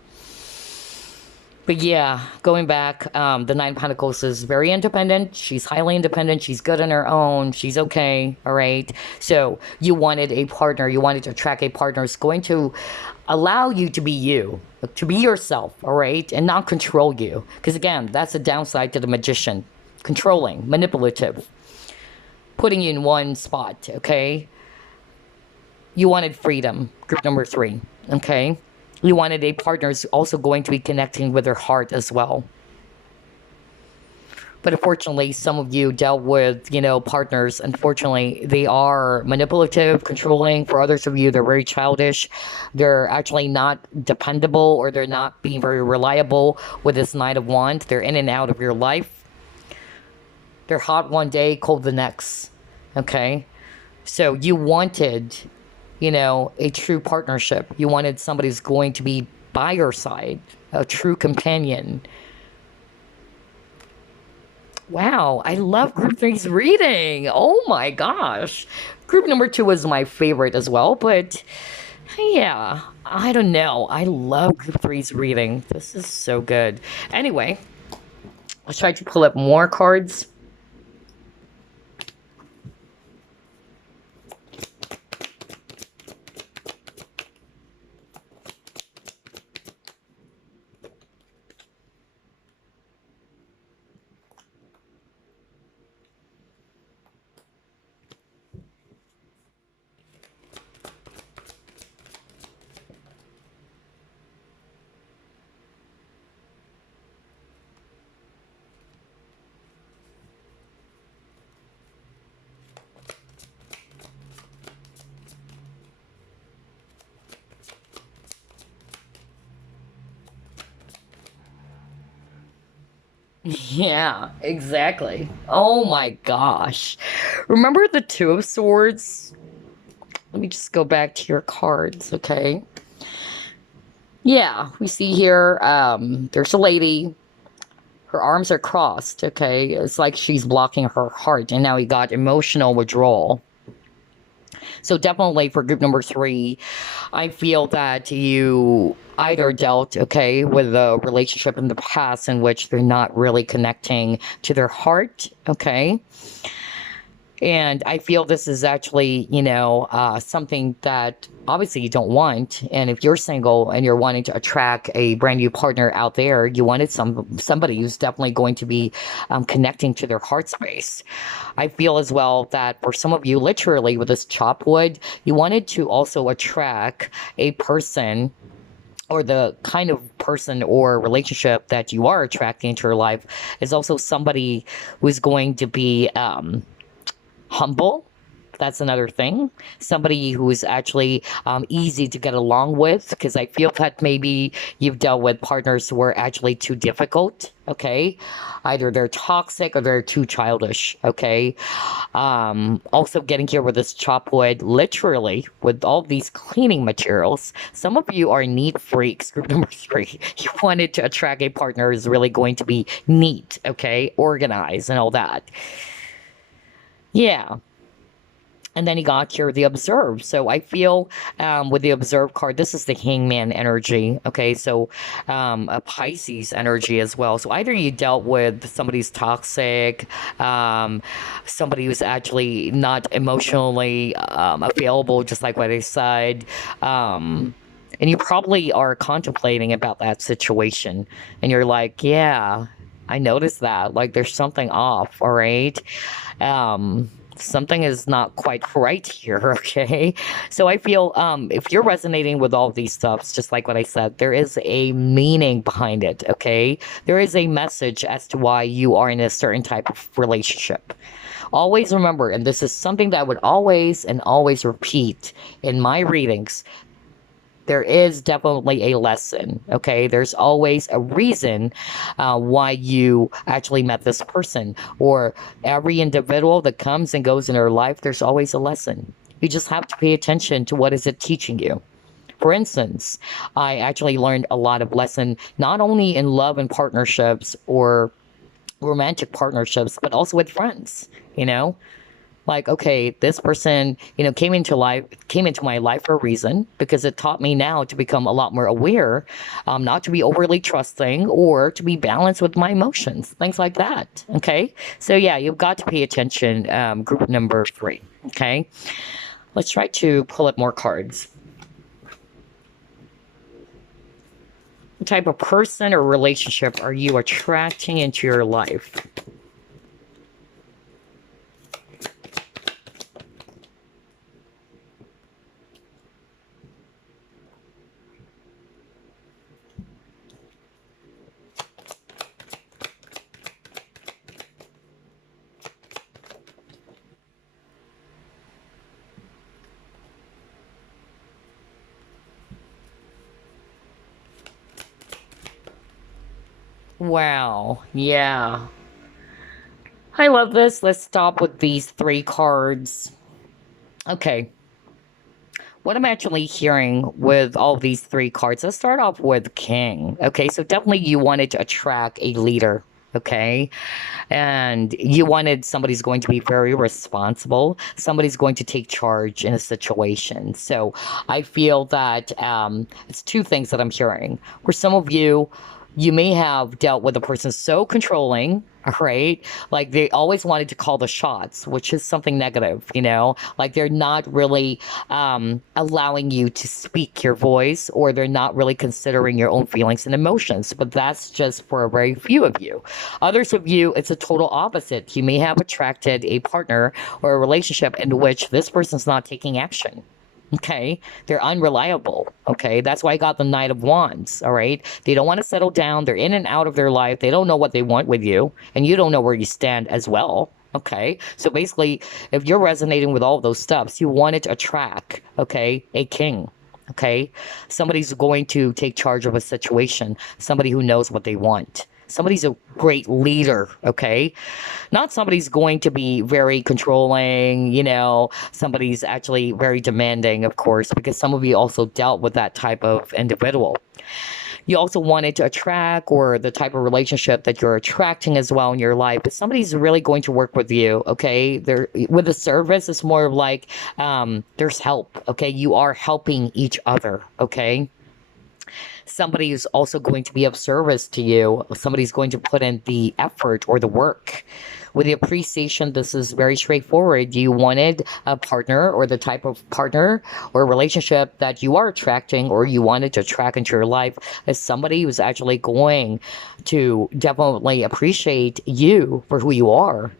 But yeah, going back, the Nine of Pentacles is very independent. She's highly independent. She's good on her own. She's okay, all right? So you wanted a partner. You wanted to attract a partner who's going to allow you to be you, to be yourself, all right? And not control you. Because again, that's the downside to the Magician. Controlling, manipulative, putting you in one spot, okay? You wanted freedom, group number 3, okay? You wanted a partner who's also going to be connecting with their heart as well. But unfortunately, some of you dealt with, partners. Unfortunately, they are manipulative, controlling. For others of you, they're very childish. They're actually not dependable, or they're not being very reliable with this Knight of Wands. They're in and out of your life. They're hot one day, cold the next. Okay? So you wanted, a true partnership. You wanted somebody who's going to be by your side, a true companion. Wow, I love group three's reading. Oh my gosh. Group number 2 was my favorite as well, but yeah, I don't know. I love group three's reading. This is so good. Anyway, let's try to pull up more cards. Yeah, exactly. Oh my gosh. Remember the Two of Swords? Let me just go back to your cards, okay? Yeah, we see here, there's a lady. Her arms are crossed, okay? It's like she's blocking her heart, and now we got emotional withdrawal. So definitely for group number 3, I feel that you either dealt, okay, with a relationship in the past in which they're not really connecting to their heart, okay? And I feel this is actually, something that obviously you don't want. And if you're single and you're wanting to attract a brand new partner out there, you wanted somebody who's definitely going to be connecting to their heart space. I feel as well that for some of you, literally with this chop wood, you wanted to also attract a person, or the kind of person or relationship that you are attracting into your life is also somebody who's going to be humble. That's another thing. Somebody who is actually easy to get along with, because I feel that maybe you've dealt with partners who are actually too difficult. Okay, either they're toxic or they're too childish. Okay, also getting here with this chop wood, literally with all these cleaning materials. Some of you are neat freaks. Group number 3, you wanted to attract a partner who's really going to be neat. Okay, organized and all that. Yeah. And then he got here the observe. So I feel with the observe card, this is the hangman energy. Okay, so a Pisces energy as well. So either you dealt with somebody who's toxic, somebody who's actually not emotionally available, just like what I said. And you probably are contemplating about that situation. And you're like, yeah, I noticed that. Like there's something off, all right? Something is not quite right here. Okay, so I feel if you're resonating with all these stuffs, just like what I said, there is a meaning behind it. Okay, there is a message as to why you are in a certain type of relationship. Always remember, and this is something that I would always and always repeat in my readings, there is definitely a lesson. Okay, there's always a reason why you actually met this person, or every individual that comes and goes in their life, there's always a lesson. You just have to pay attention to what is it teaching you. For instance, I actually learned a lot of lesson not only in love and partnerships or romantic partnerships, but also with friends. you know like, okay, this person, came into my life for a reason, because it taught me now to become a lot more aware, not to be overly trusting, or to be balanced with my emotions, things like that. Okay, so yeah, you've got to pay attention. Group number 3. Okay, let's try to pull up more cards. What type of person or relationship are you attracting into your life? Wow. Yeah. I love this. Let's stop with these three cards. Okay. What I'm actually hearing with all these three cards, let's start off with King. Okay, so definitely you wanted to attract a leader. Okay, and you wanted somebody's going to be very responsible, somebody's going to take charge in a situation. So I feel that it's two things that I'm hearing. For some of you, you may have dealt with a person so controlling, right? Like they always wanted to call the shots, which is something negative, you know? Like they're not really allowing you to speak your voice, or they're not really considering your own feelings and emotions. But that's just for a very few of you. Others of you, it's a total opposite. You may have attracted a partner or a relationship in which this person's not taking action. Okay, they're unreliable. Okay, that's why I got the Knight of Wands. All right, they don't want to settle down. They're in and out of their life. They don't know what they want with you, and you don't know where you stand as well. Okay, so basically, if you're resonating with all those steps, you wanted to attract, okay, a king. Okay, somebody's going to take charge of a situation, somebody who knows what they want. Somebody's a great leader, okay? Not somebody's going to be very controlling, you know, somebody's actually very demanding, of course, because some of you also dealt with that type of individual. You also wanted to attract, or the type of relationship that you're attracting as well in your life, but somebody's really going to work with you, okay? There, with the service, it's more of like there's help, okay? You are helping each other, okay? Somebody is also going to be of service to you. Somebody's going to put in the effort or the work. With the appreciation, this is very straightforward. You wanted a partner, or the type of partner or relationship that you are attracting, or you wanted to attract into your life, as somebody who's actually going to definitely appreciate you for who you are,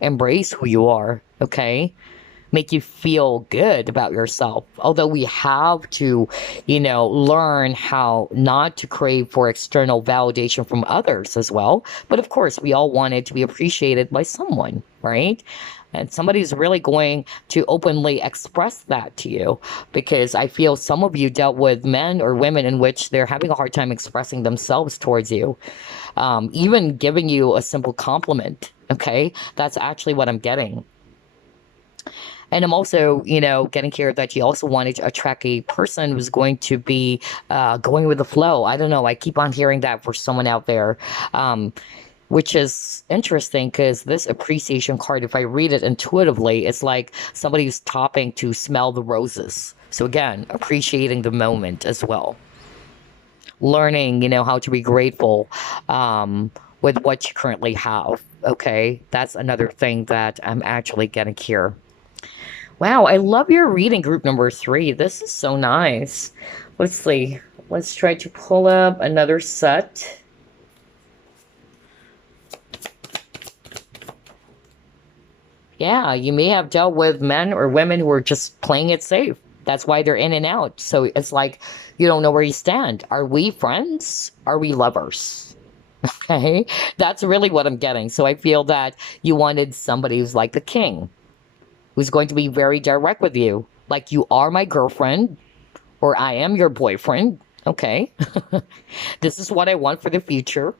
embrace who you are, okay? Make you feel good about yourself. Although we have to, you know, learn how not to crave for external validation from others as well. But of course, we all want it to be appreciated by someone, right? And somebody's really going to openly express that to you, because I feel some of you dealt with men or women in which they're having a hard time expressing themselves towards you. Even giving you a simple compliment, okay? That's actually what I'm getting. And I'm also, you know, getting here that you also wanted to attract a person who's going to be going with the flow. I don't know. I keep on hearing that for someone out there, which is interesting, because this appreciation card, if I read it intuitively, it's like somebody who's stopping to smell the roses. So again, appreciating the moment as well. Learning, you know, how to be grateful with what you currently have. Okay. That's another thing that I'm actually getting here. Wow, I love your reading, group number 3. This is so nice. Let's see. Let's try to pull up another set. Yeah, you may have dealt with men or women who are just playing it safe. That's why they're in and out. So it's like you don't know where you stand. Are we friends? Are we lovers? Okay, that's really what I'm getting. So I feel that you wanted somebody who's like the king, who's going to be very direct with you. Like, you are my girlfriend, or I am your boyfriend. Okay. This is what I want for the future.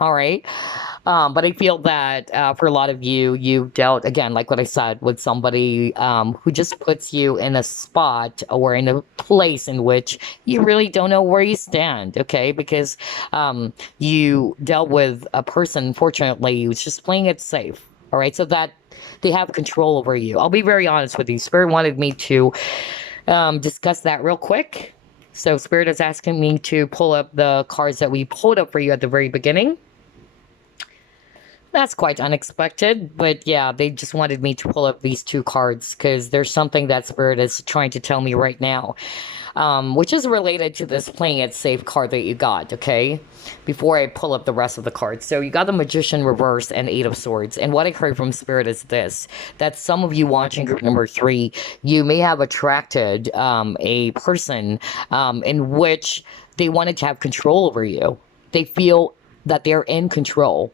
All right. But I feel that for a lot of you, you dealt, again, like what I said, with somebody who just puts you in a spot or in a place in which you really don't know where you stand. Okay. Because you dealt with a person, unfortunately, who's just playing it safe. All right. So that they have control over you. I'll be very honest with you. Spirit wanted me to discuss that real quick. So Spirit is asking me to pull up the cards that we pulled up for you at the very beginning. That's quite unexpected, but yeah, they just wanted me to pull up these two cards because there's something that Spirit is trying to tell me right now, which is related to this playing it safe card that you got, okay? Before I pull up the rest of the cards. So you got the Magician reverse and Eight of Swords. And what I heard from Spirit is this, that some of you watching group number 3, you may have attracted a person in which they wanted to have control over you. They feel that they're in control.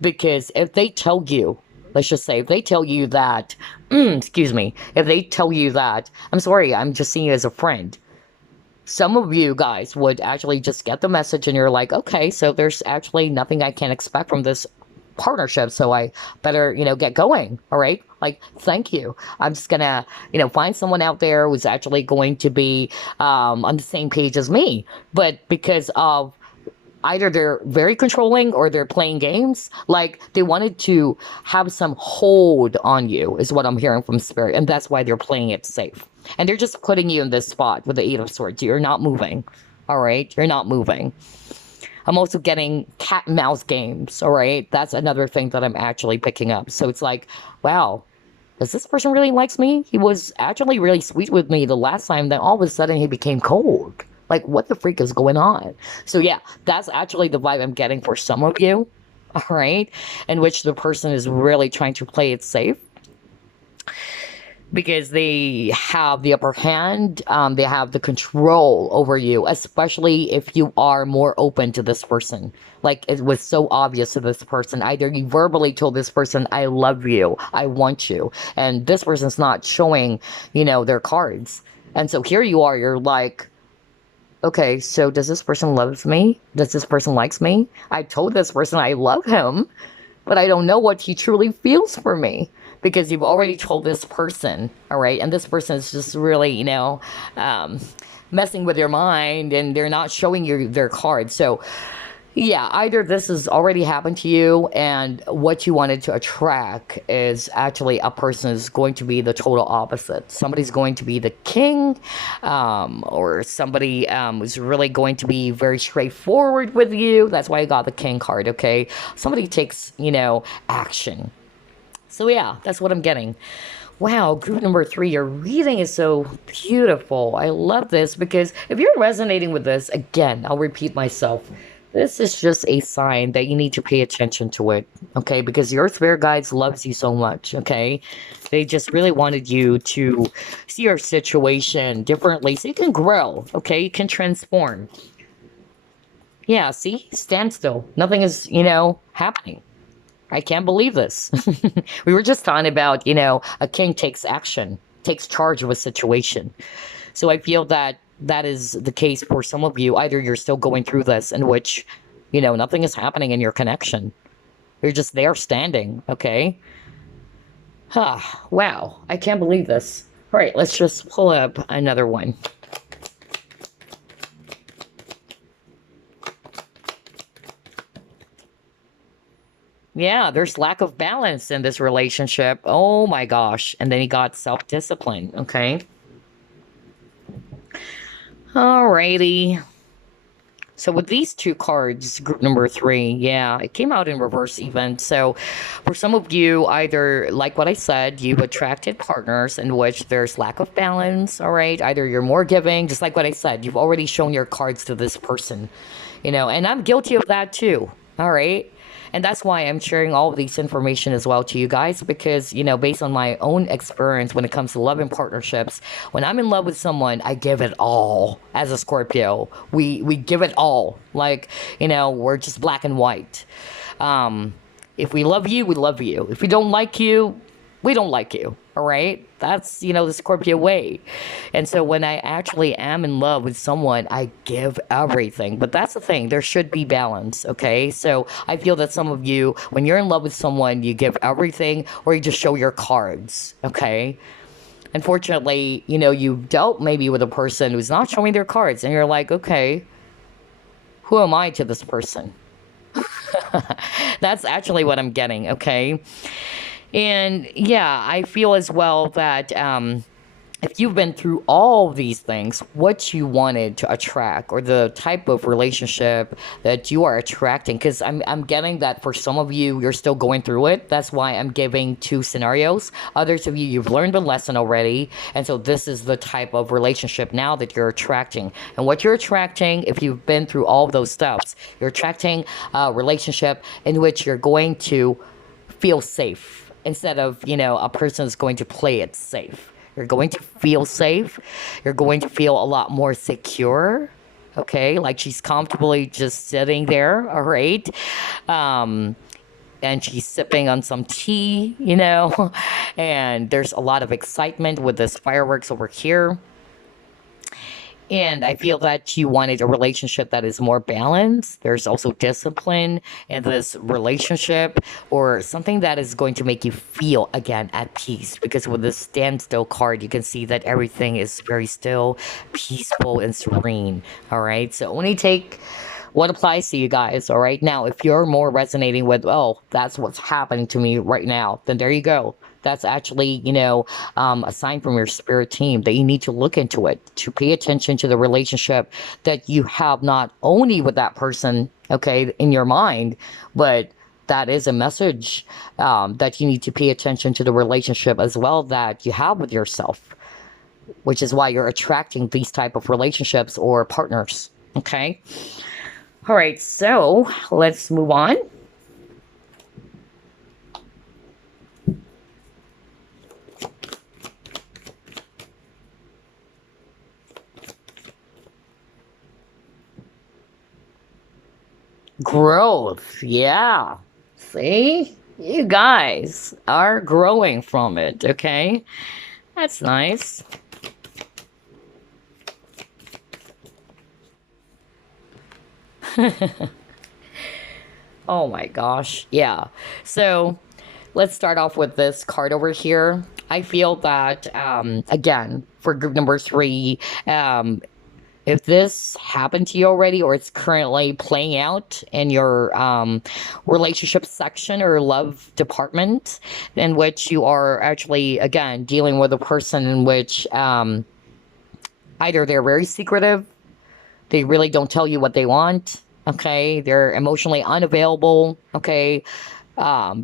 Because if they tell you, let's just say, if they tell you that, excuse me, if they tell you that, I'm sorry, I'm just seeing you as a friend. Some of you guys would actually just get the message and you're like, okay, so there's actually nothing I can expect from this partnership, so I better, get going. All right, like, thank you. I'm just gonna, find someone out there who's actually going to be on the same page as me. But because of either they're very controlling or they're playing games, like they wanted to have some hold on you, is what I'm hearing from spirit, and that's why they're playing it safe. And they're just putting you in this spot with the Eight of Swords. You're not moving. All right, you're not moving. I'm also getting cat and mouse games. All right, that's another thing that I'm actually picking up. So it's like, wow, does this person really likes me? He was actually really sweet with me the last time, then all of a sudden he became cold. Like, what the freak is going on? So yeah, that's actually the vibe I'm getting for some of you. All right, in which the person is really trying to play it safe because they have the upper hand. They have the control over you, especially if you are more open to this person. Like, it was so obvious to this person. Either you verbally told this person, I love you, I want you, and this person's not showing, their cards. And so here you are, you're like, okay, so does this person loves me? Does this person likes me? I told this person I love him, but I don't know what he truly feels for me, because you've already told this person, all right? And this person is just really, messing with your mind, and they're not showing you their cards. So yeah, either this has already happened to you, and what you wanted to attract is actually a person is going to be the total opposite. Somebody's going to be the king, or somebody is really going to be very straightforward with you. That's why I got the king card, okay? Somebody takes, action. So yeah, that's what I'm getting. Wow, group number 3, your reading is so beautiful. I love this because if you're resonating with this, again, I'll repeat myself. This is just a sign that you need to pay attention to it, okay? Because your spirit guides loves you so much, okay? They just really wanted you to see your situation differently so you can grow, okay? You can transform. Yeah, see? Stand still. Nothing is, happening. I can't believe this. We were just talking about, a king takes action, takes charge of a situation. So I feel that that is the case for some of you. Either you're still going through this in which, nothing is happening in your connection. You're just there standing, okay? Wow, I can't believe this. All right, let's just pull up another one. Yeah, there's lack of balance in this relationship. Oh my gosh. And then he got self-discipline, okay? Alrighty. So with these two cards, group number 3, yeah, it came out in reverse even. So for some of you, either, like what I said, you've attracted partners in which there's lack of balance, all right? Either you're more giving, just like what I said, you've already shown your cards to this person, and I'm guilty of that too, all right? And that's why I'm sharing all of these information as well to you guys, because, based on my own experience when it comes to love and partnerships, when I'm in love with someone, I give it all. As a Scorpio, we give it all. Like, we're just black and white. If we love you, we love you. If we don't like you, we don't like you. All right, that's the Scorpio way. And so when I actually am in love with someone, I give everything. But that's the thing, there should be balance, okay? So I feel that some of you, when you're in love with someone, you give everything, or you just show your cards, okay? Unfortunately, you dealt maybe with a person who's not showing their cards, and you're like, okay, who am I to this person? That's actually what I'm getting, okay? And yeah, I feel as well that if you've been through all these things, what you wanted to attract, or the type of relationship that you are attracting, because I'm getting that for some of you, you're still going through it. That's why I'm giving 2 scenarios. Others of you, you've learned the lesson already. And so this is the type of relationship now that you're attracting. And what you're attracting, if you've been through all of those steps, you're attracting a relationship in which you're going to feel safe. Instead of, a person is going to play it safe. You're going to feel safe. You're going to feel a lot more secure. Okay, like she's comfortably just sitting there, all right? And she's sipping on some tea, and there's a lot of excitement with this fireworks over here. And I feel that you wanted a relationship that is more balanced. There's also discipline in this relationship, or something that is going to make you feel again at peace. Because with this standstill card, you can see that everything is very still, peaceful, and serene. All right. So only take what applies to you guys. All right. Now, if you're more resonating with, oh, that's what's happening to me right now, then there you go. That's actually, a sign from your spirit team that you need to look into it, to pay attention to the relationship that you have, not only with that person, okay, in your mind, but that is a message, that you need to pay attention to the relationship as well that you have with yourself, which is why you're attracting these type of relationships or partners. Okay. All right. So let's move on. Growth. Yeah. See? You guys are growing from it, okay? That's nice. Oh my gosh. Yeah. So let's start off with this card over here. I feel that, again, for group number three, if this happened to you already or it's currently playing out in your relationship section or love department, in which you are actually, again, dealing with a person in which either they're very secretive, they really don't tell you what they want, okay, they're emotionally unavailable, okay,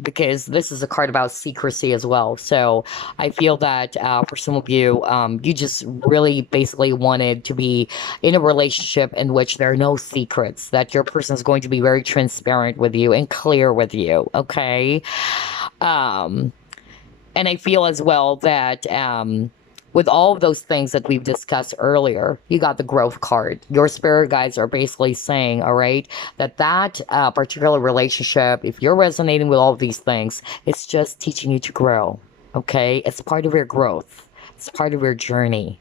because this is a card about secrecy as well. So I feel that for some of you, you just really basically wanted to be in a relationship in which there are no secrets, that your person is going to be very transparent with you and clear with you, okay? Um, and I feel as well that with all of those things that we've discussed earlier, you got the growth card. Your spirit guides are basically saying, all right, that particular relationship, if you're resonating with all of these things, it's just teaching you to grow. Okay, it's part of your growth. It's part of your journey.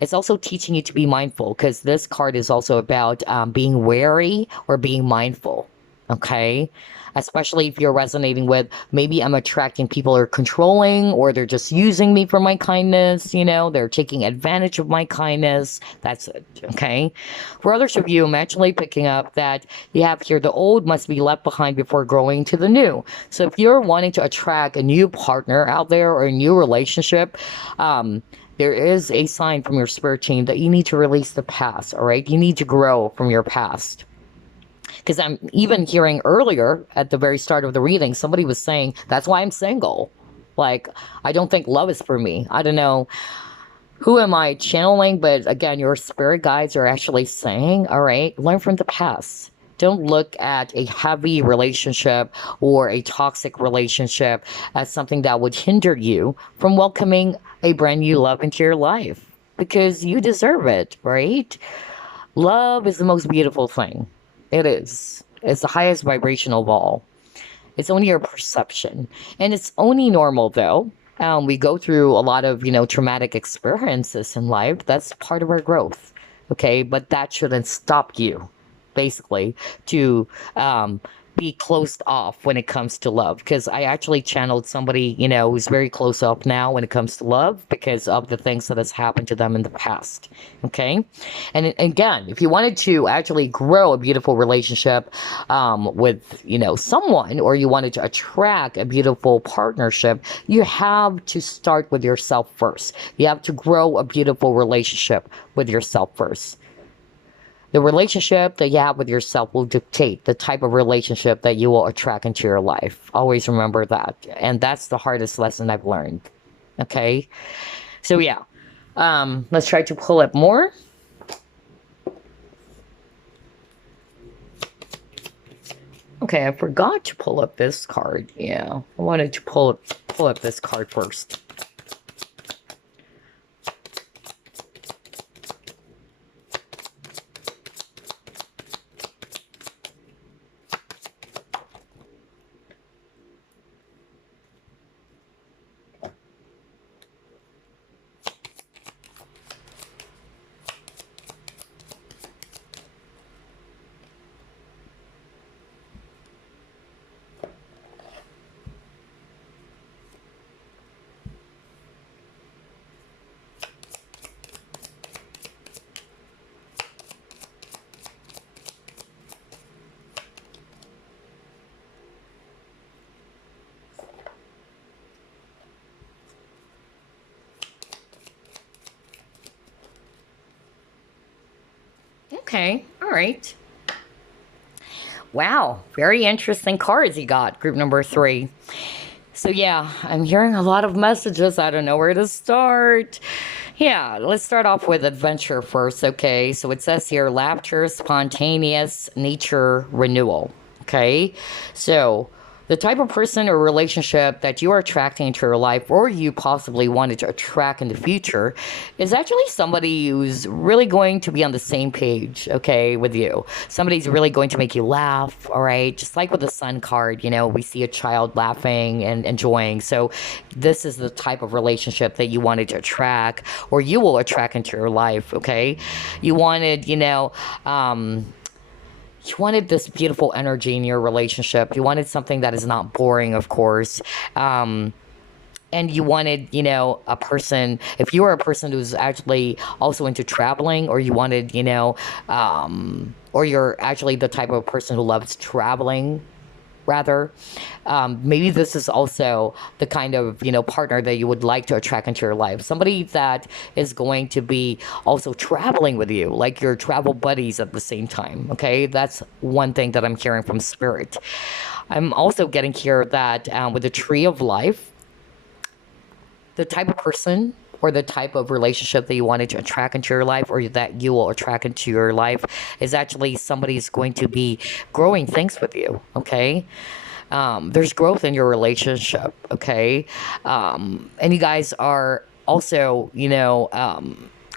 It's also teaching you to be mindful, because this card is also about being wary or being mindful. Okay. Especially if you're resonating with, maybe I'm attracting people who are controlling, or they're just using me for my kindness, they're taking advantage of my kindness. That's it. Okay. For others of you, I'm actually picking up that you have here the old must be left behind before growing to the new. So if you're wanting to attract a new partner out there or a new relationship, there is a sign from your spirit team that you need to release the past, all right? You need to grow from your past. Because I'm even hearing earlier at the very start of the reading, somebody was saying, that's why I'm single. Like, I don't think love is for me. I don't know who am I channeling, but again, your spirit guides are actually saying, all right, learn from the past. Don't look at a heavy relationship or a toxic relationship as something that would hinder you from welcoming a brand new love into your life, because you deserve it, right? Love is the most beautiful thing. It is. It's the highest vibration of all. It's only your perception. And it's only normal, though. We go through a lot of, traumatic experiences in life. That's part of our growth. Okay. But that shouldn't stop you, basically, to be closed off when it comes to love. Because I actually channeled somebody, who's very close up now when it comes to love, because of the things that has happened to them in the past. Okay. And again, if you wanted to actually grow a beautiful relationship with, someone, or you wanted to attract a beautiful partnership, you have to start with yourself first. You have to grow a beautiful relationship with yourself first. The relationship that you have with yourself will dictate the type of relationship that you will attract into your life. Always remember that. And that's the hardest lesson I've learned. Okay? So, yeah. Let's try to pull up more. Okay, I forgot to pull up this card. Yeah, I wanted to pull up this card first. Okay. All right. Wow. Very interesting cards you got, group number three. So, yeah, I'm hearing a lot of messages. I don't know where to start. Yeah, let's start off with adventure first, okay? So it says here laughter, spontaneous nature renewal, okay? So the type of person or relationship that you are attracting into your life or you possibly wanted to attract in the future is actually somebody who's really going to be on the same page, okay, with you. Somebody's really going to make you laugh, all right? Just like with the sun card, we see a child laughing and enjoying. So this is the type of relationship that you wanted to attract or you will attract into your life, okay? You wanted, you wanted this beautiful energy in your relationship. You wanted something that is not boring, of course. And you wanted, a person, if you were a person who's actually also into traveling, or you wanted, or you're actually the type of person who loves traveling, rather, maybe this is also the kind of partner that you would like to attract into your life, somebody that is going to be also traveling with you, like your travel buddies at the same time. Okay, that's one thing that I'm hearing from spirit. I'm also getting here that with the tree of life, the type of person or the type of relationship that you wanted to attract into your life or that you will attract into your life is actually somebody who's going to be growing things with you, okay? There's growth in your relationship, okay? And you guys are also,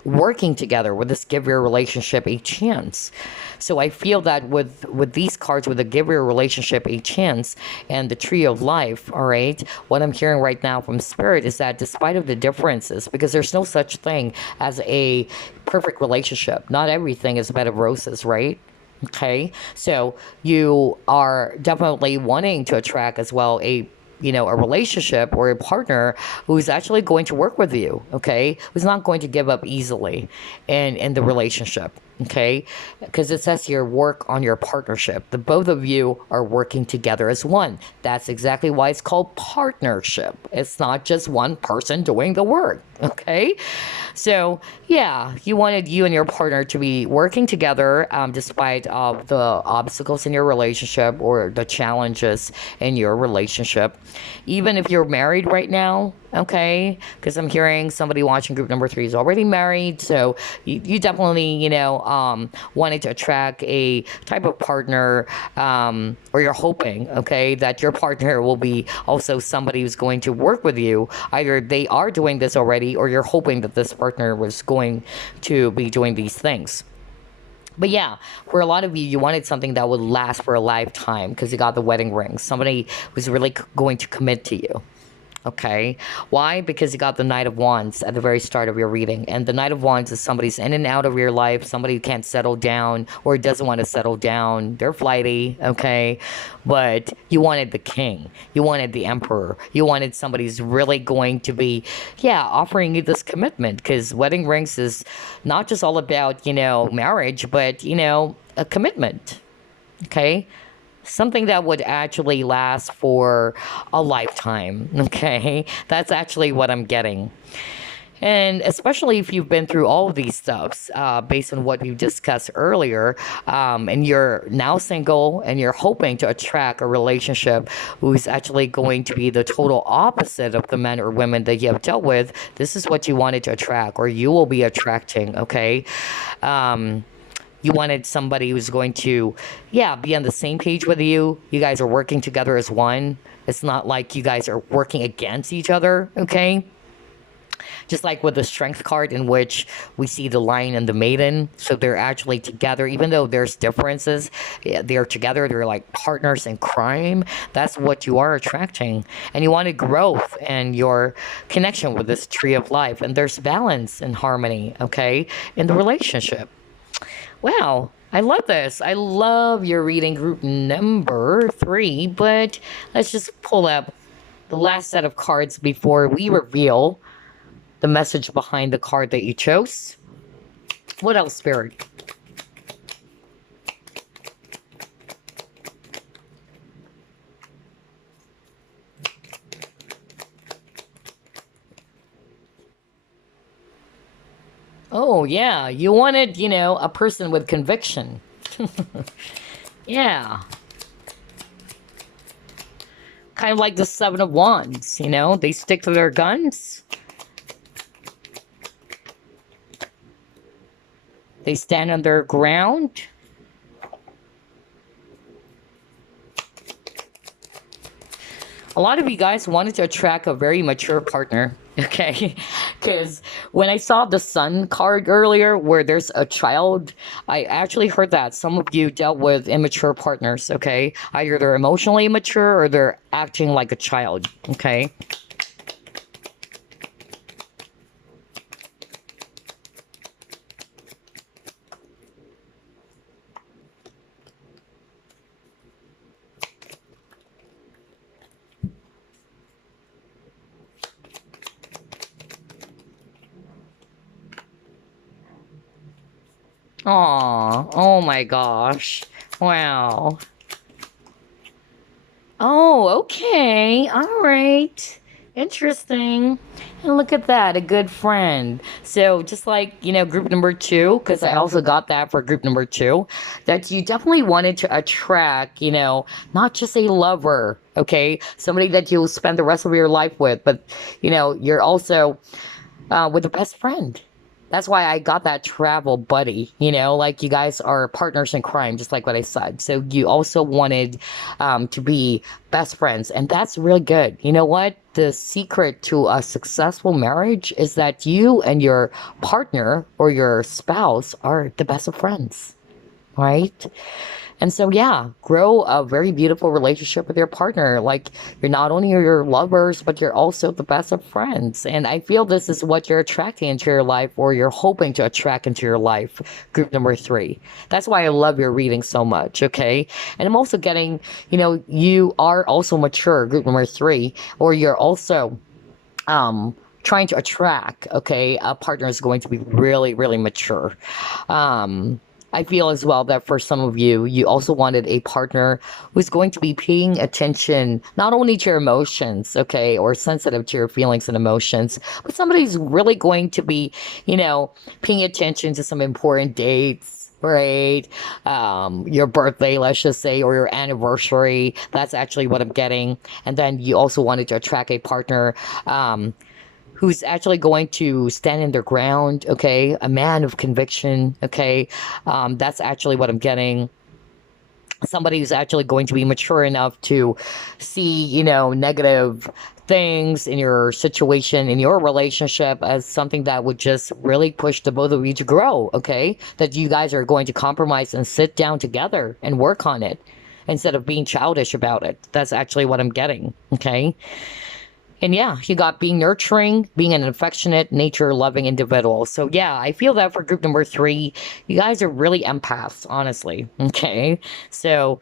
working together with this give your relationship a chance. So I feel that with these cards, with the give your relationship a chance and the tree of life, all right, what I'm hearing right now from spirit is that despite of the differences, because there's no such thing as a perfect relationship, not everything is a bed of roses, right? Okay, so you are definitely wanting to attract as well a relationship or a partner who's actually going to work with you, okay, who's not going to give up easily in the relationship, okay, because it says here work on your partnership. The both of you are working together as one. That's exactly why it's called partnership. It's not just one person doing the work, okay? So yeah, you wanted you and your partner to be working together, despite of the obstacles in your relationship or the challenges in your relationship. Even if you're married right now, okay, because I'm hearing somebody watching group number three is already married, so you definitely wanted to attract a type of partner, or you're hoping, okay, that your partner will be also somebody who's going to work with you. Either they are doing this already or you're hoping that this partner was going to be doing these things. But yeah, for a lot of you, you wanted something that would last for a lifetime because you got the wedding ring. Somebody was really going to commit to you. Okay. Why? Because you got the Knight of Wands at the very start of your reading. And the Knight of Wands is somebody's in and out of your life, somebody who can't settle down or doesn't want to settle down. They're flighty, okay? But you wanted the king. You wanted the emperor. You wanted somebody who's really going to be, yeah, offering you this commitment. Because wedding rings is not just all about, marriage, but, a commitment. Okay? Something that would actually last for a lifetime. Okay, that's actually what I'm getting. And especially if you've been through all of these stuffs, based on what we discussed earlier, and you're now single and you're hoping to attract a relationship who's actually going to be the total opposite of the men or women that you have dealt with, this is what you wanted to attract, or you will be attracting, okay? You wanted somebody who's going to, yeah, be on the same page with you. You guys are working together as one. It's not like you guys are working against each other, okay? Just like with the strength card in which we see the lion and the maiden. So they're actually together, even though there's differences, yeah, they're together. They're like partners in crime. That's what you are attracting. And you wanted growth and your connection with this tree of life. And there's balance and harmony, okay, in the relationship. Wow, I love this. I love your reading group number three, but let's just pull up the last set of cards before we reveal the message behind the card that you chose. What else, Spirit? Oh, Oh, yeah. You wanted, a person with conviction. Yeah. Kind of like the Seven of Wands, They stick to their guns. They stand on their ground. A lot of you guys wanted to attract a very mature partner, okay? Because when I saw the Sun card earlier, where there's a child, I actually heard that some of you dealt with immature partners, okay? Either they're emotionally immature or they're acting like a child, okay? Aw, oh my gosh. Wow. Oh, okay. All right. Interesting. And look at that, a good friend. So just like, group number two, because I also got that for group number two, that you definitely wanted to attract, not just a lover, okay? Somebody that you'll spend the rest of your life with, but, you're also with a best friend. That's why I got that travel buddy, like you guys are partners in crime, just like what I said. So you also wanted to be best friends, and that's really good. You know what? The secret to a successful marriage is that you and your partner or your spouse are the best of friends, right? And so, yeah, grow a very beautiful relationship with your partner. Like, you're not only your lovers, but you're also the best of friends. And I feel this is what you're attracting into your life, or you're hoping to attract into your life. Group number three. That's why I love your reading so much, okay? And I'm also getting, you are also mature, group number three, or you're also trying to attract, okay, a partner is going to be really, really mature. I feel as well that for some of you, you also wanted a partner who's going to be paying attention not only to your emotions, okay, or sensitive to your feelings and emotions, but somebody who's really going to be, paying attention to some important dates, right? Your birthday, let's just say, or your anniversary. That's actually what I'm getting. And then you also wanted to attract a partner who's actually going to stand in their ground, okay? A man of conviction, okay? That's actually what I'm getting. Somebody who's actually going to be mature enough to see, negative things in your situation, in your relationship, as something that would just really push the both of you to grow, okay? That you guys are going to compromise and sit down together and work on it instead of being childish about it. That's actually what I'm getting, okay? And yeah, you got being nurturing, being an affectionate, nature loving individual. So yeah, I feel that for group number three, you guys are really empaths, honestly. Okay. So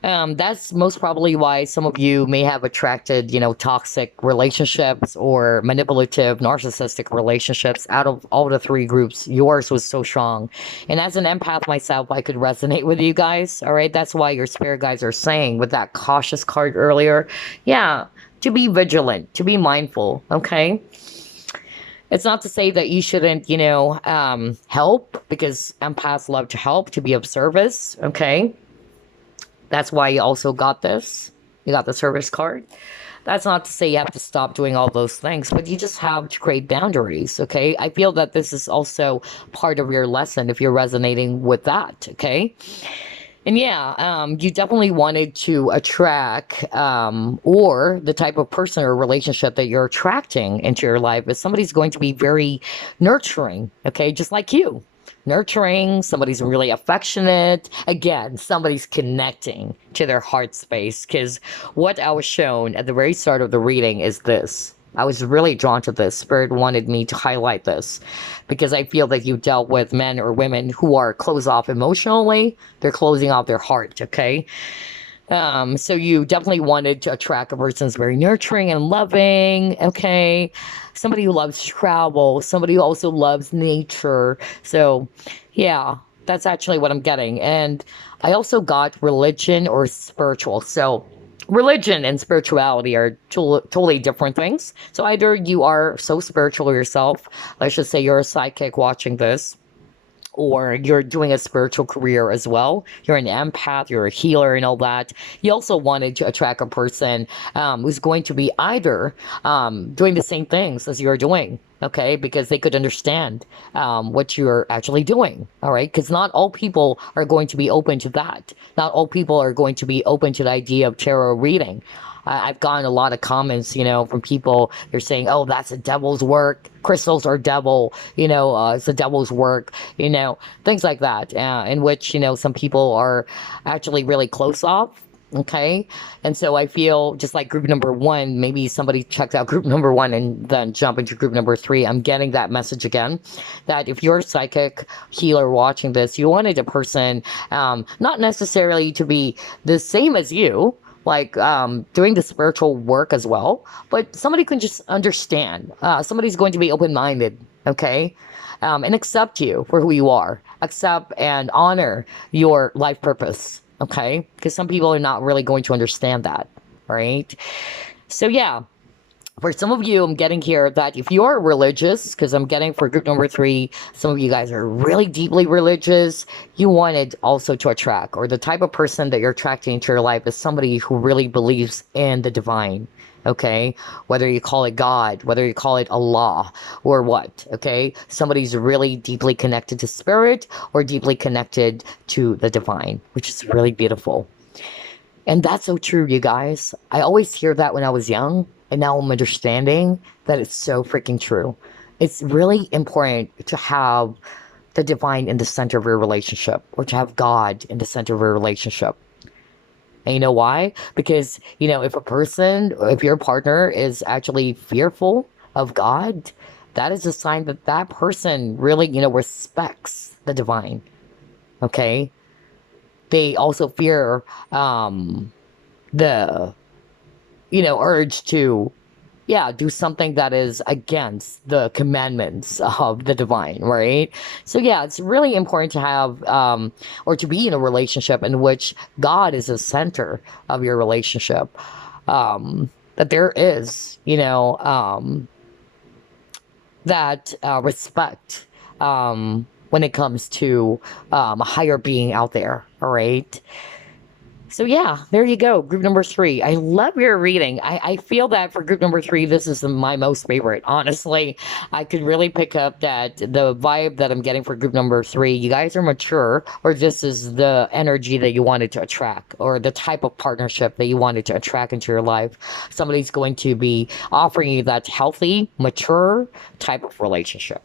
that's most probably why some of you may have attracted, toxic relationships or manipulative, narcissistic relationships. Out of all the three groups, yours was so strong. And as an empath myself, I could resonate with you guys. All right. That's why your spirit guides are saying with that cautious card earlier. Yeah, to be vigilant, to be mindful, okay? It's not to say that you shouldn't, help, because empaths love to help, to be of service, okay? That's why you also got this. You got the service card. That's not to say you have to stop doing all those things, but you just have to create boundaries, okay? I feel that this is also part of your lesson if you're resonating with that, okay? And yeah, you definitely wanted to attract, or the type of person or relationship that you're attracting into your life is somebody's going to be very nurturing, okay, just like you. Nurturing, somebody's really affectionate. Again, somebody's connecting to their heart space. Because what I was shown at the very start of the reading is this. I was really drawn to this. Spirit wanted me to highlight this because I feel that you dealt with men or women who are closed off emotionally. They're closing off their heart, okay? So you definitely wanted to attract a person who's very nurturing and loving, okay? Somebody who loves travel, somebody who also loves nature. So, yeah, that's actually what I'm getting. And I also got religion or spiritual. So, religion and spirituality are totally different things. So either you are so spiritual yourself, let's just say you're a psychic watching this, or you're doing a spiritual career as well. You're an empath, you're a healer, and all that. You also wanted to attract a person who's going to be either doing the same things as you're doing, okay? Because they could understand what you're actually doing, all right? Because not all people are going to be open to that. Not all people are going to be open to the idea of tarot reading. I've gotten a lot of comments, from people. They're saying, "Oh, that's the devil's work. Crystals are devil. It's the devil's work. Things like that." In which some people are actually really close off. Okay, and so I feel just like group number one. Maybe somebody checked out group number one and then jump into group number three. I'm getting that message again. That if you're a psychic healer watching this, you wanted a person, not necessarily to be the same as you, like doing the spiritual work as well, but somebody can just understand. Somebody's going to be open-minded, okay, and accept you for who you are, accept and honor your life purpose, okay, because some people are not really going to understand that, right? So yeah, for some of you, I'm getting here that if you are religious, because I'm getting for group number three, some of you guys are really deeply religious, you wanted also to attract, or the type of person that you're attracting into your life is somebody who really believes in the divine, okay? Whether you call it God, whether you call it Allah, or what, okay? Somebody's really deeply connected to spirit, or deeply connected to the divine, which is really beautiful. And that's so true, you guys. I always hear that when I was young, and now I'm understanding that it's so freaking true. It's really important to have the divine in the center of your relationship, or to have God in the center of your relationship. And you know why? Because, if your partner is actually fearful of God, that is a sign that that person really, respects the divine. Okay? They also fear the urge to do something that is against the commandments of the divine, right? So yeah, it's really important to have or to be in a relationship in which God is the center of your relationship, that there is that respect when it comes to a higher being out there, all right? So yeah, there you go. Group number three. I love your reading. I feel that for group number three, this is my most favorite. Honestly, I could really pick up that the vibe that I'm getting for group number three. You guys are mature, or this is the energy that you wanted to attract, or the type of partnership that you wanted to attract into your life. Somebody's going to be offering you that healthy, mature type of relationship.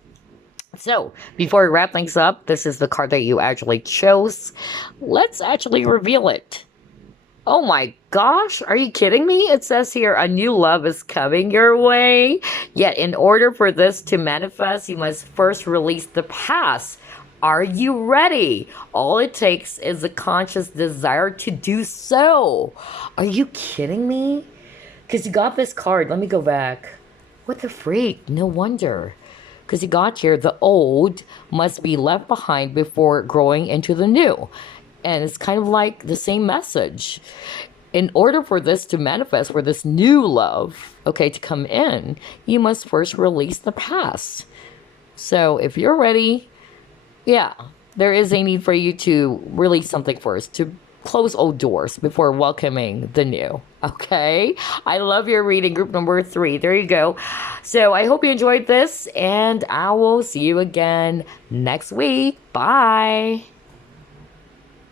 So, before we wrap things up, this is the card that you actually chose. Let's actually reveal it. Oh my gosh, are you kidding me? It says here, a new love is coming your way. Yet, in order for this to manifest, you must first release the past. Are you ready? All it takes is a conscious desire to do so. Are you kidding me? Because you got this card. Let me go back. What the freak? No wonder. Because you got here, the old must be left behind before growing into the new. And it's kind of like the same message. In order for this to manifest, for this new love, okay, to come in, you must first release the past. So if you're ready, yeah, there is a need for you to release something first, to close old doors before welcoming the new. Okay, I love your reading, group number three. There you go. So I hope you enjoyed this, and I will see you again next week. Bye.